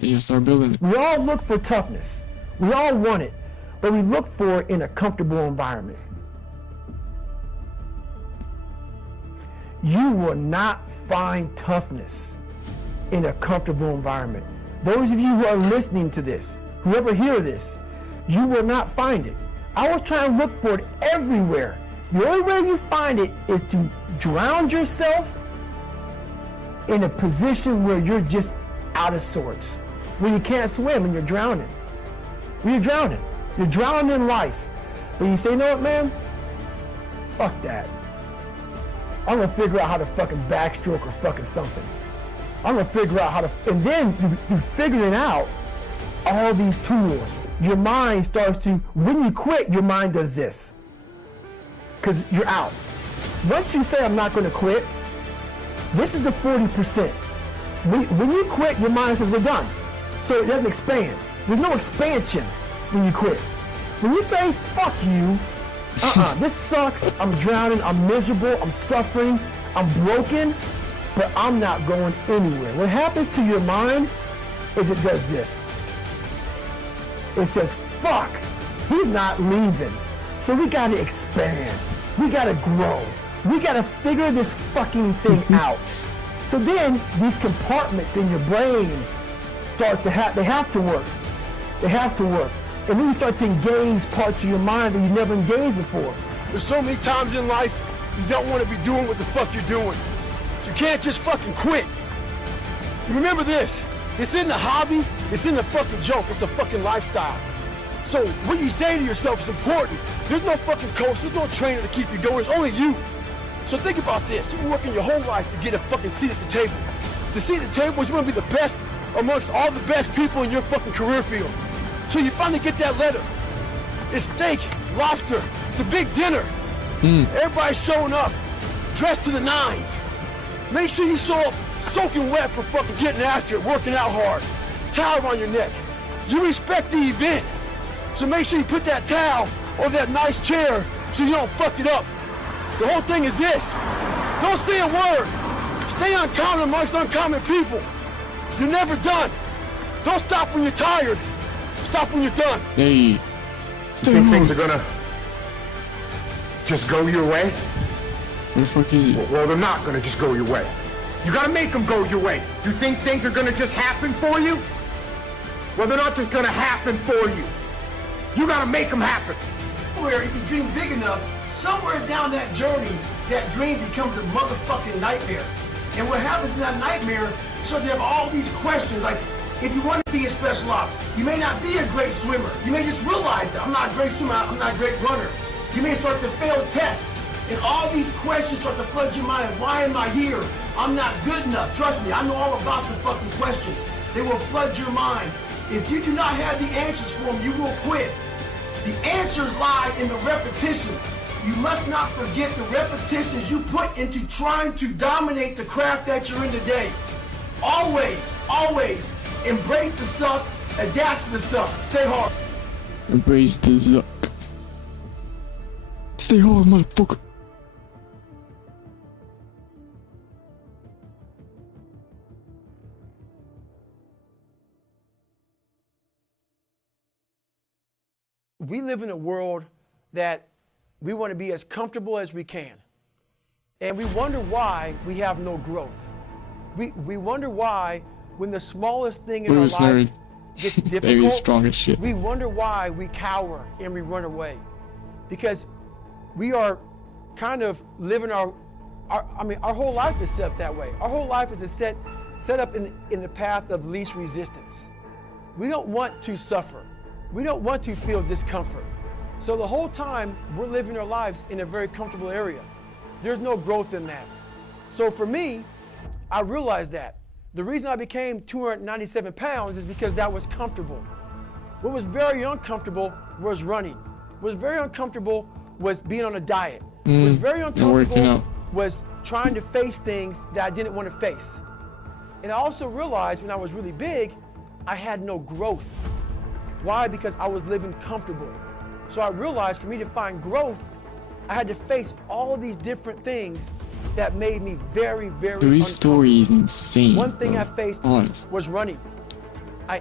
and you start building it. We all look for toughness. We all want it, but we look for it in a comfortable environment. You will not find toughness in a comfortable environment. Those of you who are listening to this, whoever hear this, you will not find it. I was trying to look for it everywhere. The only way you find it is to drown yourself in a position where you're just out of sorts, where you can't swim and you're drowning. When you're drowning. You're drowning in life. But you say, you know what, man? Fuck that. I'm gonna figure out how to fucking backstroke or fucking something. I'm gonna figure out how to, and then through figuring out all these tools, your mind starts to, when you quit, your mind does this. Because you're out. Once you say, I'm not gonna quit, this is the 40%. When you quit, your mind says, we're done. So it doesn't expand. There's no expansion when you quit. When you say, fuck you, this sucks, I'm drowning, I'm miserable, I'm suffering, I'm broken, but I'm not going anywhere. What happens to your mind is it does this. It says, fuck, he's not leaving. So we gotta expand. We gotta grow. We gotta figure this fucking thing out. So then these compartments in your brain start to they have to work. They have to work. And then you start to engage parts of your mind that you never engaged before. There's so many times in life you don't want to be doing what the fuck you're doing. You can't just fucking quit. Remember this, it's in the hobby, it's in the fucking joke, it's a fucking lifestyle. So what you say to yourself is important. There's no fucking coach, there's no trainer to keep you going, it's only you. So think about this, you've been working your whole life to get a fucking seat at the table. The seat at the table is you want to be the best amongst all the best people in your fucking career field. So you finally get that letter. It's steak, lobster, it's a big dinner. Everybody's showing up, dressed to the nines. Make sure you show up soaking wet for fucking getting after it, working out hard. Towel around your neck. You respect the event. So make sure you put that towel on that nice chair so you don't fuck it up. The whole thing is this. Don't say a word. Stay uncommon amongst uncommon people. You're never done. Don't stop when you're tired. Stop when you're done. Hey. You think things are gonna just go your way? Where the fuck is it? Well, they're not gonna just go your way. You gotta make them go your way. You think things are gonna just happen for you? Well, they're not just gonna happen for you. You gotta make them happen. Somewhere, if you dream big enough, somewhere down that journey, that dream becomes a motherfucking nightmare. And what happens in that nightmare, so you have all these questions, like, if you want to be a special ops, you may not be a great swimmer. You may just realize that I'm not a great swimmer, I'm not a great runner. You may start to fail tests. And all these questions start to flood your mind. Why am I here? I'm not good enough. Trust me, I know all about the fucking questions. They will flood your mind. If you do not have the answers for them, you will quit. The answers lie in the repetitions. You must not forget the repetitions you put into trying to dominate the craft that you're in today. Always, always embrace the suck, adapt to the suck. Stay hard. Embrace the suck. Stay hard, motherfucker. We live in a world that we want to be as comfortable as we can. And we wonder why we have no growth. We wonder why when the smallest thing in our life gets difficult, strong as shit. we wonder why we cower and we run away. Because we are kind of living our whole life is set that way. Our whole life is set up in the path of least resistance. We don't want to suffer. We don't want to feel discomfort. So the whole time we're living our lives in a very comfortable area. There's no growth in that. So for me, I realized that. The reason I became 297 pounds is because that was comfortable. What was very uncomfortable was running. What was very uncomfortable was being on a diet. What was very uncomfortable was trying to face things that I didn't want to face. And I also realized when I was really big, I had no growth. Why? Because I was living comfortable. So I realized for me to find growth, I had to face all of these different things that made me very, very uncomfortable. His story is insane. One thing I faced was running.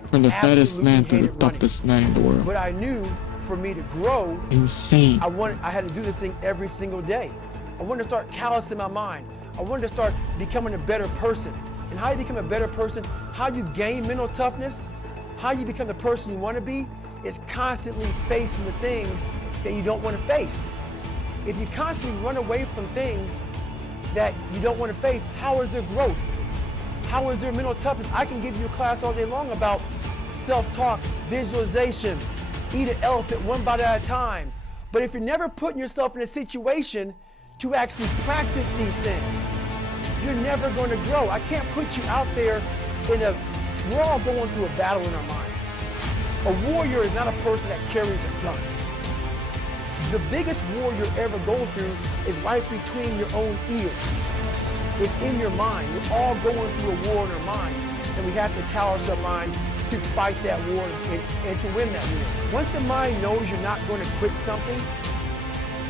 From the fattest man to the toughest man in the world. But I knew for me to grow, insane. I had to do this thing every single day. I wanted to start callousing my mind. I wanted to start becoming a better person. And how you become a better person, how you gain mental toughness, how you become the person you want to be, is constantly facing the things that you don't want to face. If you constantly run away from things that you don't want to face, how is there growth? How is there mental toughness? I can give you a class all day long about self-talk, visualization, eat an elephant one bite at a time. But if you're never putting yourself in a situation to actually practice these things, you're never going to grow. I can't put you out there we're all going through a battle in our mind. A warrior is not a person that carries a gun. The biggest war you're ever going through is right between your own ears. It's in your mind. We're all going through a war in our mind, and we have to callous our mind to fight that war and to win that war. Once the mind knows you're not going to quit something,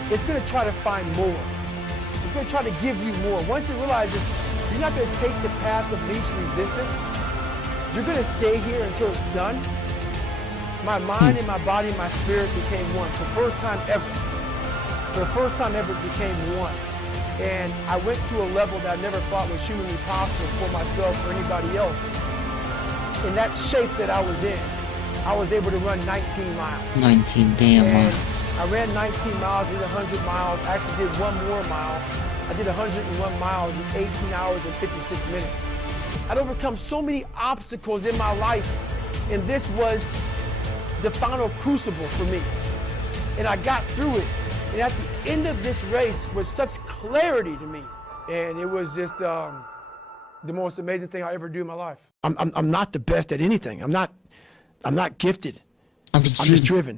it's going to try to find more. It's going to try to give you more. Once it realizes you're not going to take the path of least resistance, you're going to stay here until it's done. My mind and my body and my spirit became one. For the first time ever. For the first time ever, it became one. And I went to a level that I never thought was humanly possible for myself or anybody else. In that shape that I was in, I was able to run 19 miles. 19 damn miles. I ran 19 miles, did 100 miles, actually did one more mile. I did 101 miles in 18 hours and 56 minutes. I'd overcome so many obstacles in my life, and this was the final crucible for me. And I got through it. And at the end of this race was such clarity to me. And it was just the most amazing thing I ever do in my life. I'm not the best at anything. I'm not gifted. I'm just driven.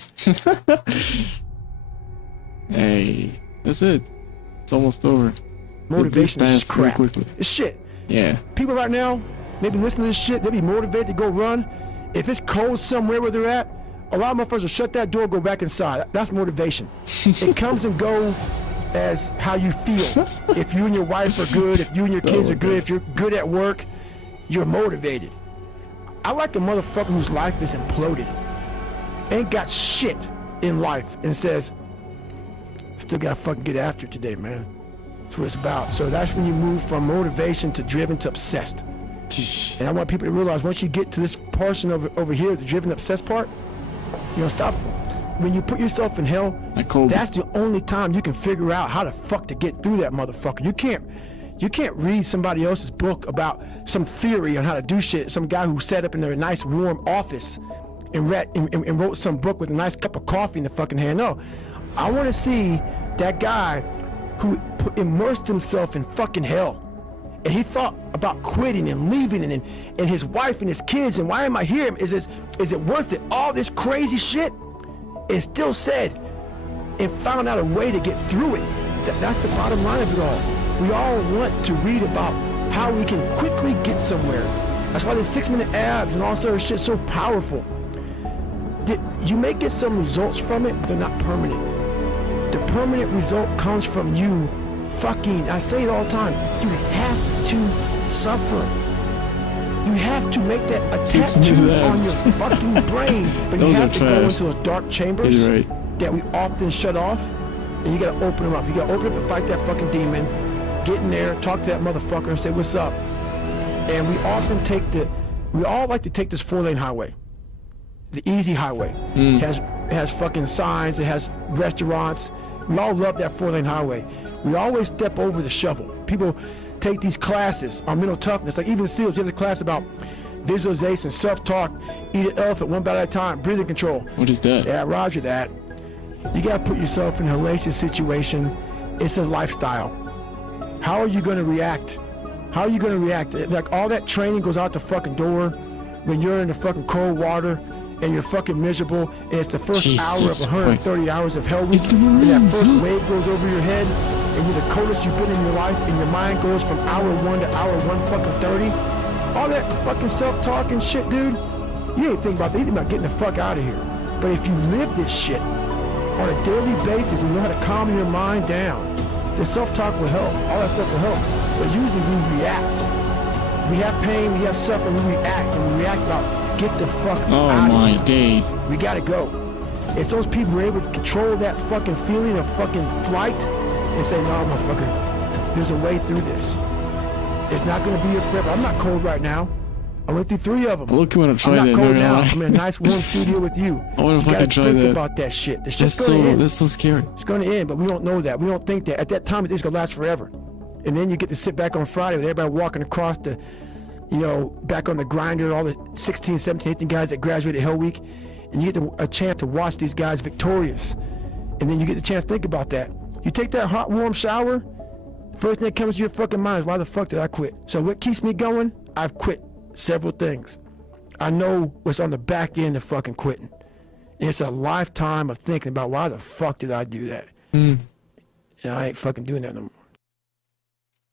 Hey, that's it. It's almost over. Motivation is crap. Quickly. It's shit. Yeah. People right now, maybe listening to this shit, they'll be motivated to go run. If it's cold somewhere where they're at, a lot of motherfuckers will shut that door, go back inside. That's motivation. It comes and goes as how you feel. If you and your wife are good, if you and your kids are good, if you're good at work, you're motivated. I like a motherfucker whose life is imploded, ain't got shit in life, and says, still gotta fucking get after it today, man. That's what it's about. So that's when you move from motivation to driven to obsessed. And I want people to realize once you get to this portion over here, the driven obsessed part, you know, stop. When you put yourself in hell, that's the only time you can figure out how the fuck to get through that motherfucker. You can't read somebody else's book about some theory on how to do shit. Some guy who sat up in their nice warm office and wrote some book with a nice cup of coffee in the fucking hand. No, I want to see that guy who immersed himself in fucking hell. And he thought about quitting and leaving and his wife and his kids and why am I here? Is it worth it? All this crazy shit. And still said and found out a way to get through it. That's the bottom line of it all. We all want to read about how we can quickly get somewhere. That's why the 6-minute abs and all sort of shit is so powerful. You may get some results from it, but they're not permanent. The permanent result comes from you fucking, I say it all the time, you have to suffer. You have to make that a tattoo on your fucking brain. But you have to go into those dark chambers that we often shut off, and you gotta open them up. You gotta open up and fight that fucking demon, get in there, talk to that motherfucker and say, what's up? And we all like to take this 4-lane highway, the easy highway. It has fucking signs, it has restaurants. We all love that 4-lane highway. We always step over the shovel. People take these classes on mental toughness. Like even SEALs, you have the class about visualization, self-talk, eat an elephant one bite at a time, breathing control. What is that? Yeah, roger that. You gotta put yourself in a hellacious situation. It's a lifestyle. How are you gonna react? How are you gonna react? Like all that training goes out the fucking door when you're in the fucking cold water and you're fucking miserable, and it's the first hour of 130 hours of hell week, and that first wave goes over your head, and you're the coldest you've been in your life, and your mind goes from hour 1 to hour 130. All that fucking self-talk and shit, dude, you ain't thinking about that. You think about getting the fuck out of here. But if you live this shit on a daily basis and know how to calm your mind down, the self-talk will help. All that stuff will help. But usually we react. We have pain, we have suffering, we react, and we react about get the fuck out of here. Oh my days. We gotta go. It's those people who are able to control that fucking feeling of fucking flight and say, no, motherfucker, there's a way through this. It's not gonna be here forever. I'm not cold right now. I went through 3 of them. Look, you wanna try that? I'm not cold now. I'm in a nice warm studio with you. I wanna fucking try that. Think about that shit. That's so scary. It's gonna end, but we don't know that. We don't think that. At that time, it's gonna last forever. And then you get to sit back on Friday with everybody walking across the, you know, back on the grinder, all the 16, 17, 18 guys that graduated Hell Week, and you get a chance to watch these guys victorious. And then you get the chance to think about that. You take that hot, warm shower, first thing that comes to your fucking mind is, why the fuck did I quit? So what keeps me going? I've quit several things. I know what's on the back end of fucking quitting. And it's a lifetime of thinking about, why the fuck did I do that? And I ain't fucking doing that no more.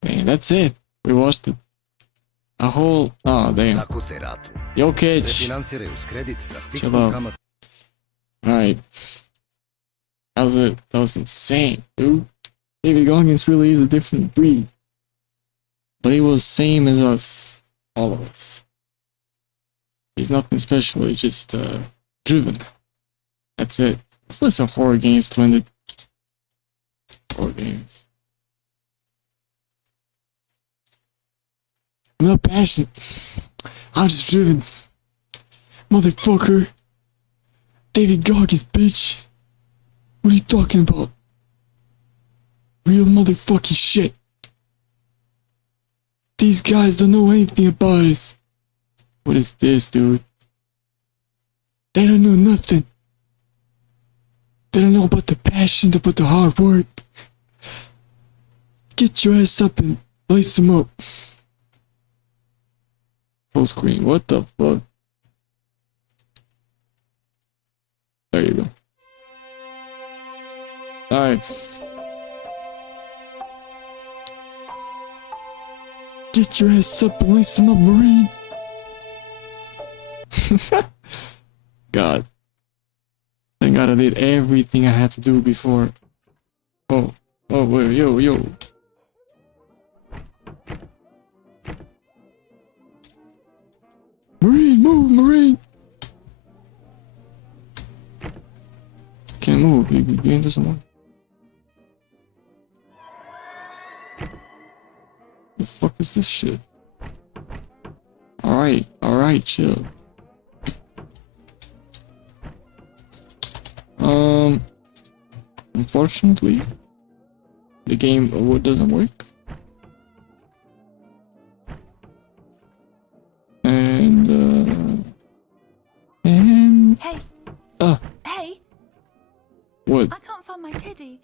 Man, that's it. We watched it. A whole... Oh, damn. Jokic. Chill out. Alright. That was it. That was insane, dude. David Goggins really is a different breed. But he was same as us. All of us. He's nothing special. He's just driven. That's it. Let's play some horror games to end it. Horror games. I'm not passionate. I'm just driven. Motherfucker. David Goggins, bitch. What are you talking about? Real motherfucking shit. These guys don't know anything about us. What is this, dude? They don't know nothing. They don't know about the passion, about the hard work. Get your ass up and lace them up. Full screen. What the fuck? There you go. Alright. Get your ass up and lace them up, Marine. God. Thank God I did everything I had to do before. Oh. Oh, wait, yo. Marine, move, Marine! Can't move, you get into someone. The fuck is this shit? Alright, chill. Unfortunately, the game doesn't work. And Hey. Hey. What? I can't find my teddy.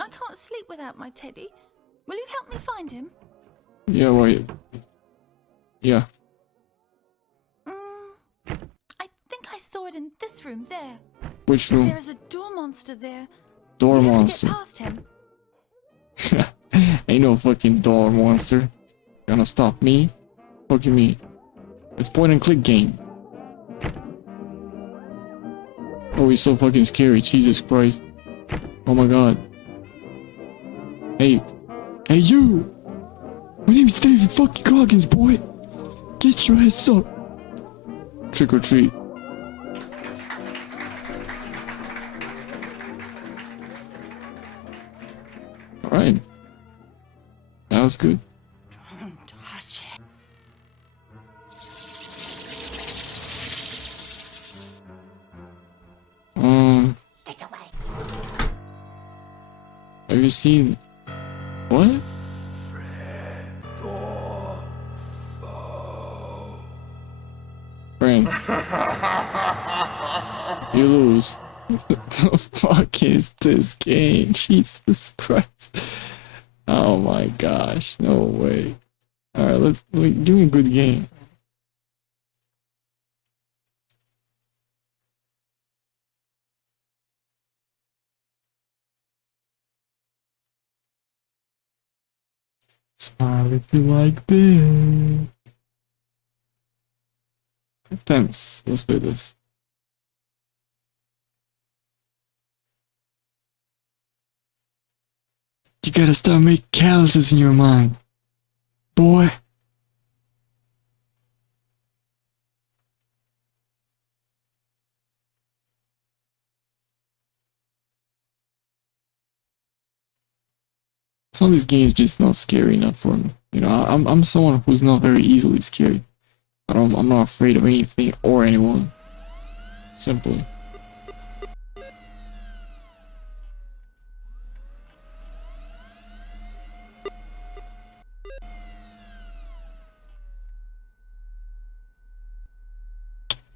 I can't sleep without my teddy. Will you help me find him? Yeah, wait. Yeah. I think I saw it in this room there. Which room? There's a door monster there. Door We have monster. to get past him. Ain't no fucking door monster gonna stop me. Fuck you mean? It's point and click game. Oh, he's so fucking scary. Jesus Christ. Oh my god. Hey you! My name's David fucking Goggins, boy! Get your ass up! Trick or treat. Alright. That was good. Don't touch it. Get away. Have you seen... What? Friend. You lose. What the fuck is this game? Jesus Christ. Oh my gosh. No way. Alright, give me a good game. Smile if you like this. Thanks. Let's play this. You gotta start making calluses in your mind, boy. Some of these games just not scary enough for me. You know, I'm someone who's not very easily scared. I'm not afraid of anything or anyone. Simply.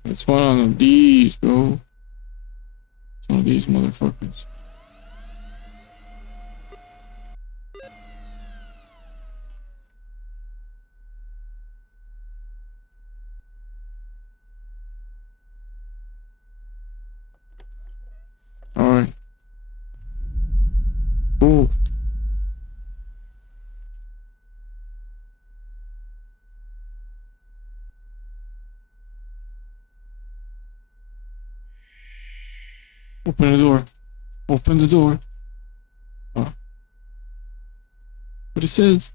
It's one of these, bro. It's one of these motherfuckers. Alright. Cool. Open the door. Open the door. Oh. But it says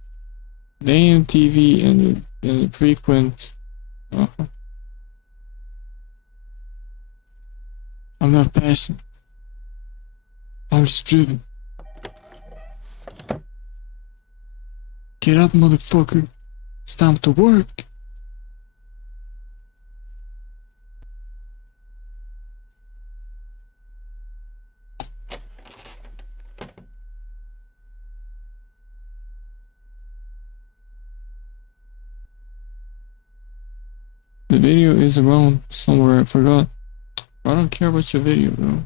the AM TV and the frequent. I'm not passionate. I'm just driven. Get up, motherfucker. It's time to work. The video is around somewhere, I forgot. I don't care about your video, bro.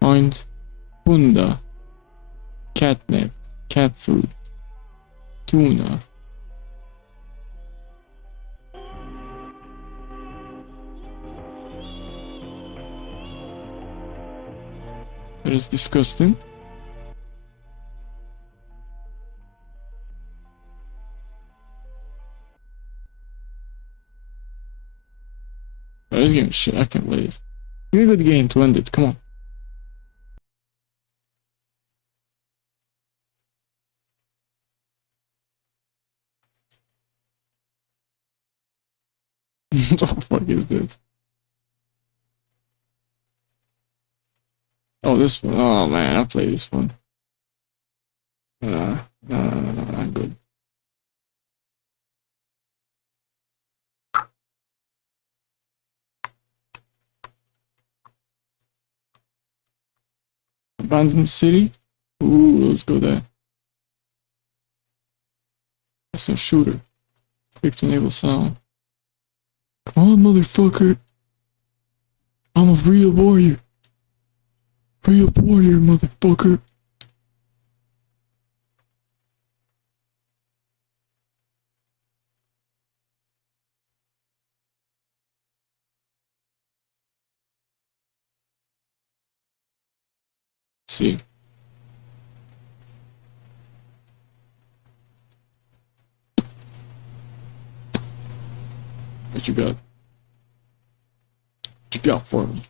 Find Bunda, catnip, cat food, tuna. That is disgusting. Oh, this game is shit. I can't play this. Give me a good game to end it. Come on. What the fuck is this? Oh, this one. Oh man, I play this one. No, I'm good. Abandoned city? Ooh, let's go there. That's a shooter. Quick to enable sound. Come on, motherfucker. I'm a real warrior. Real warrior, motherfucker. See. What you got? What you got for me?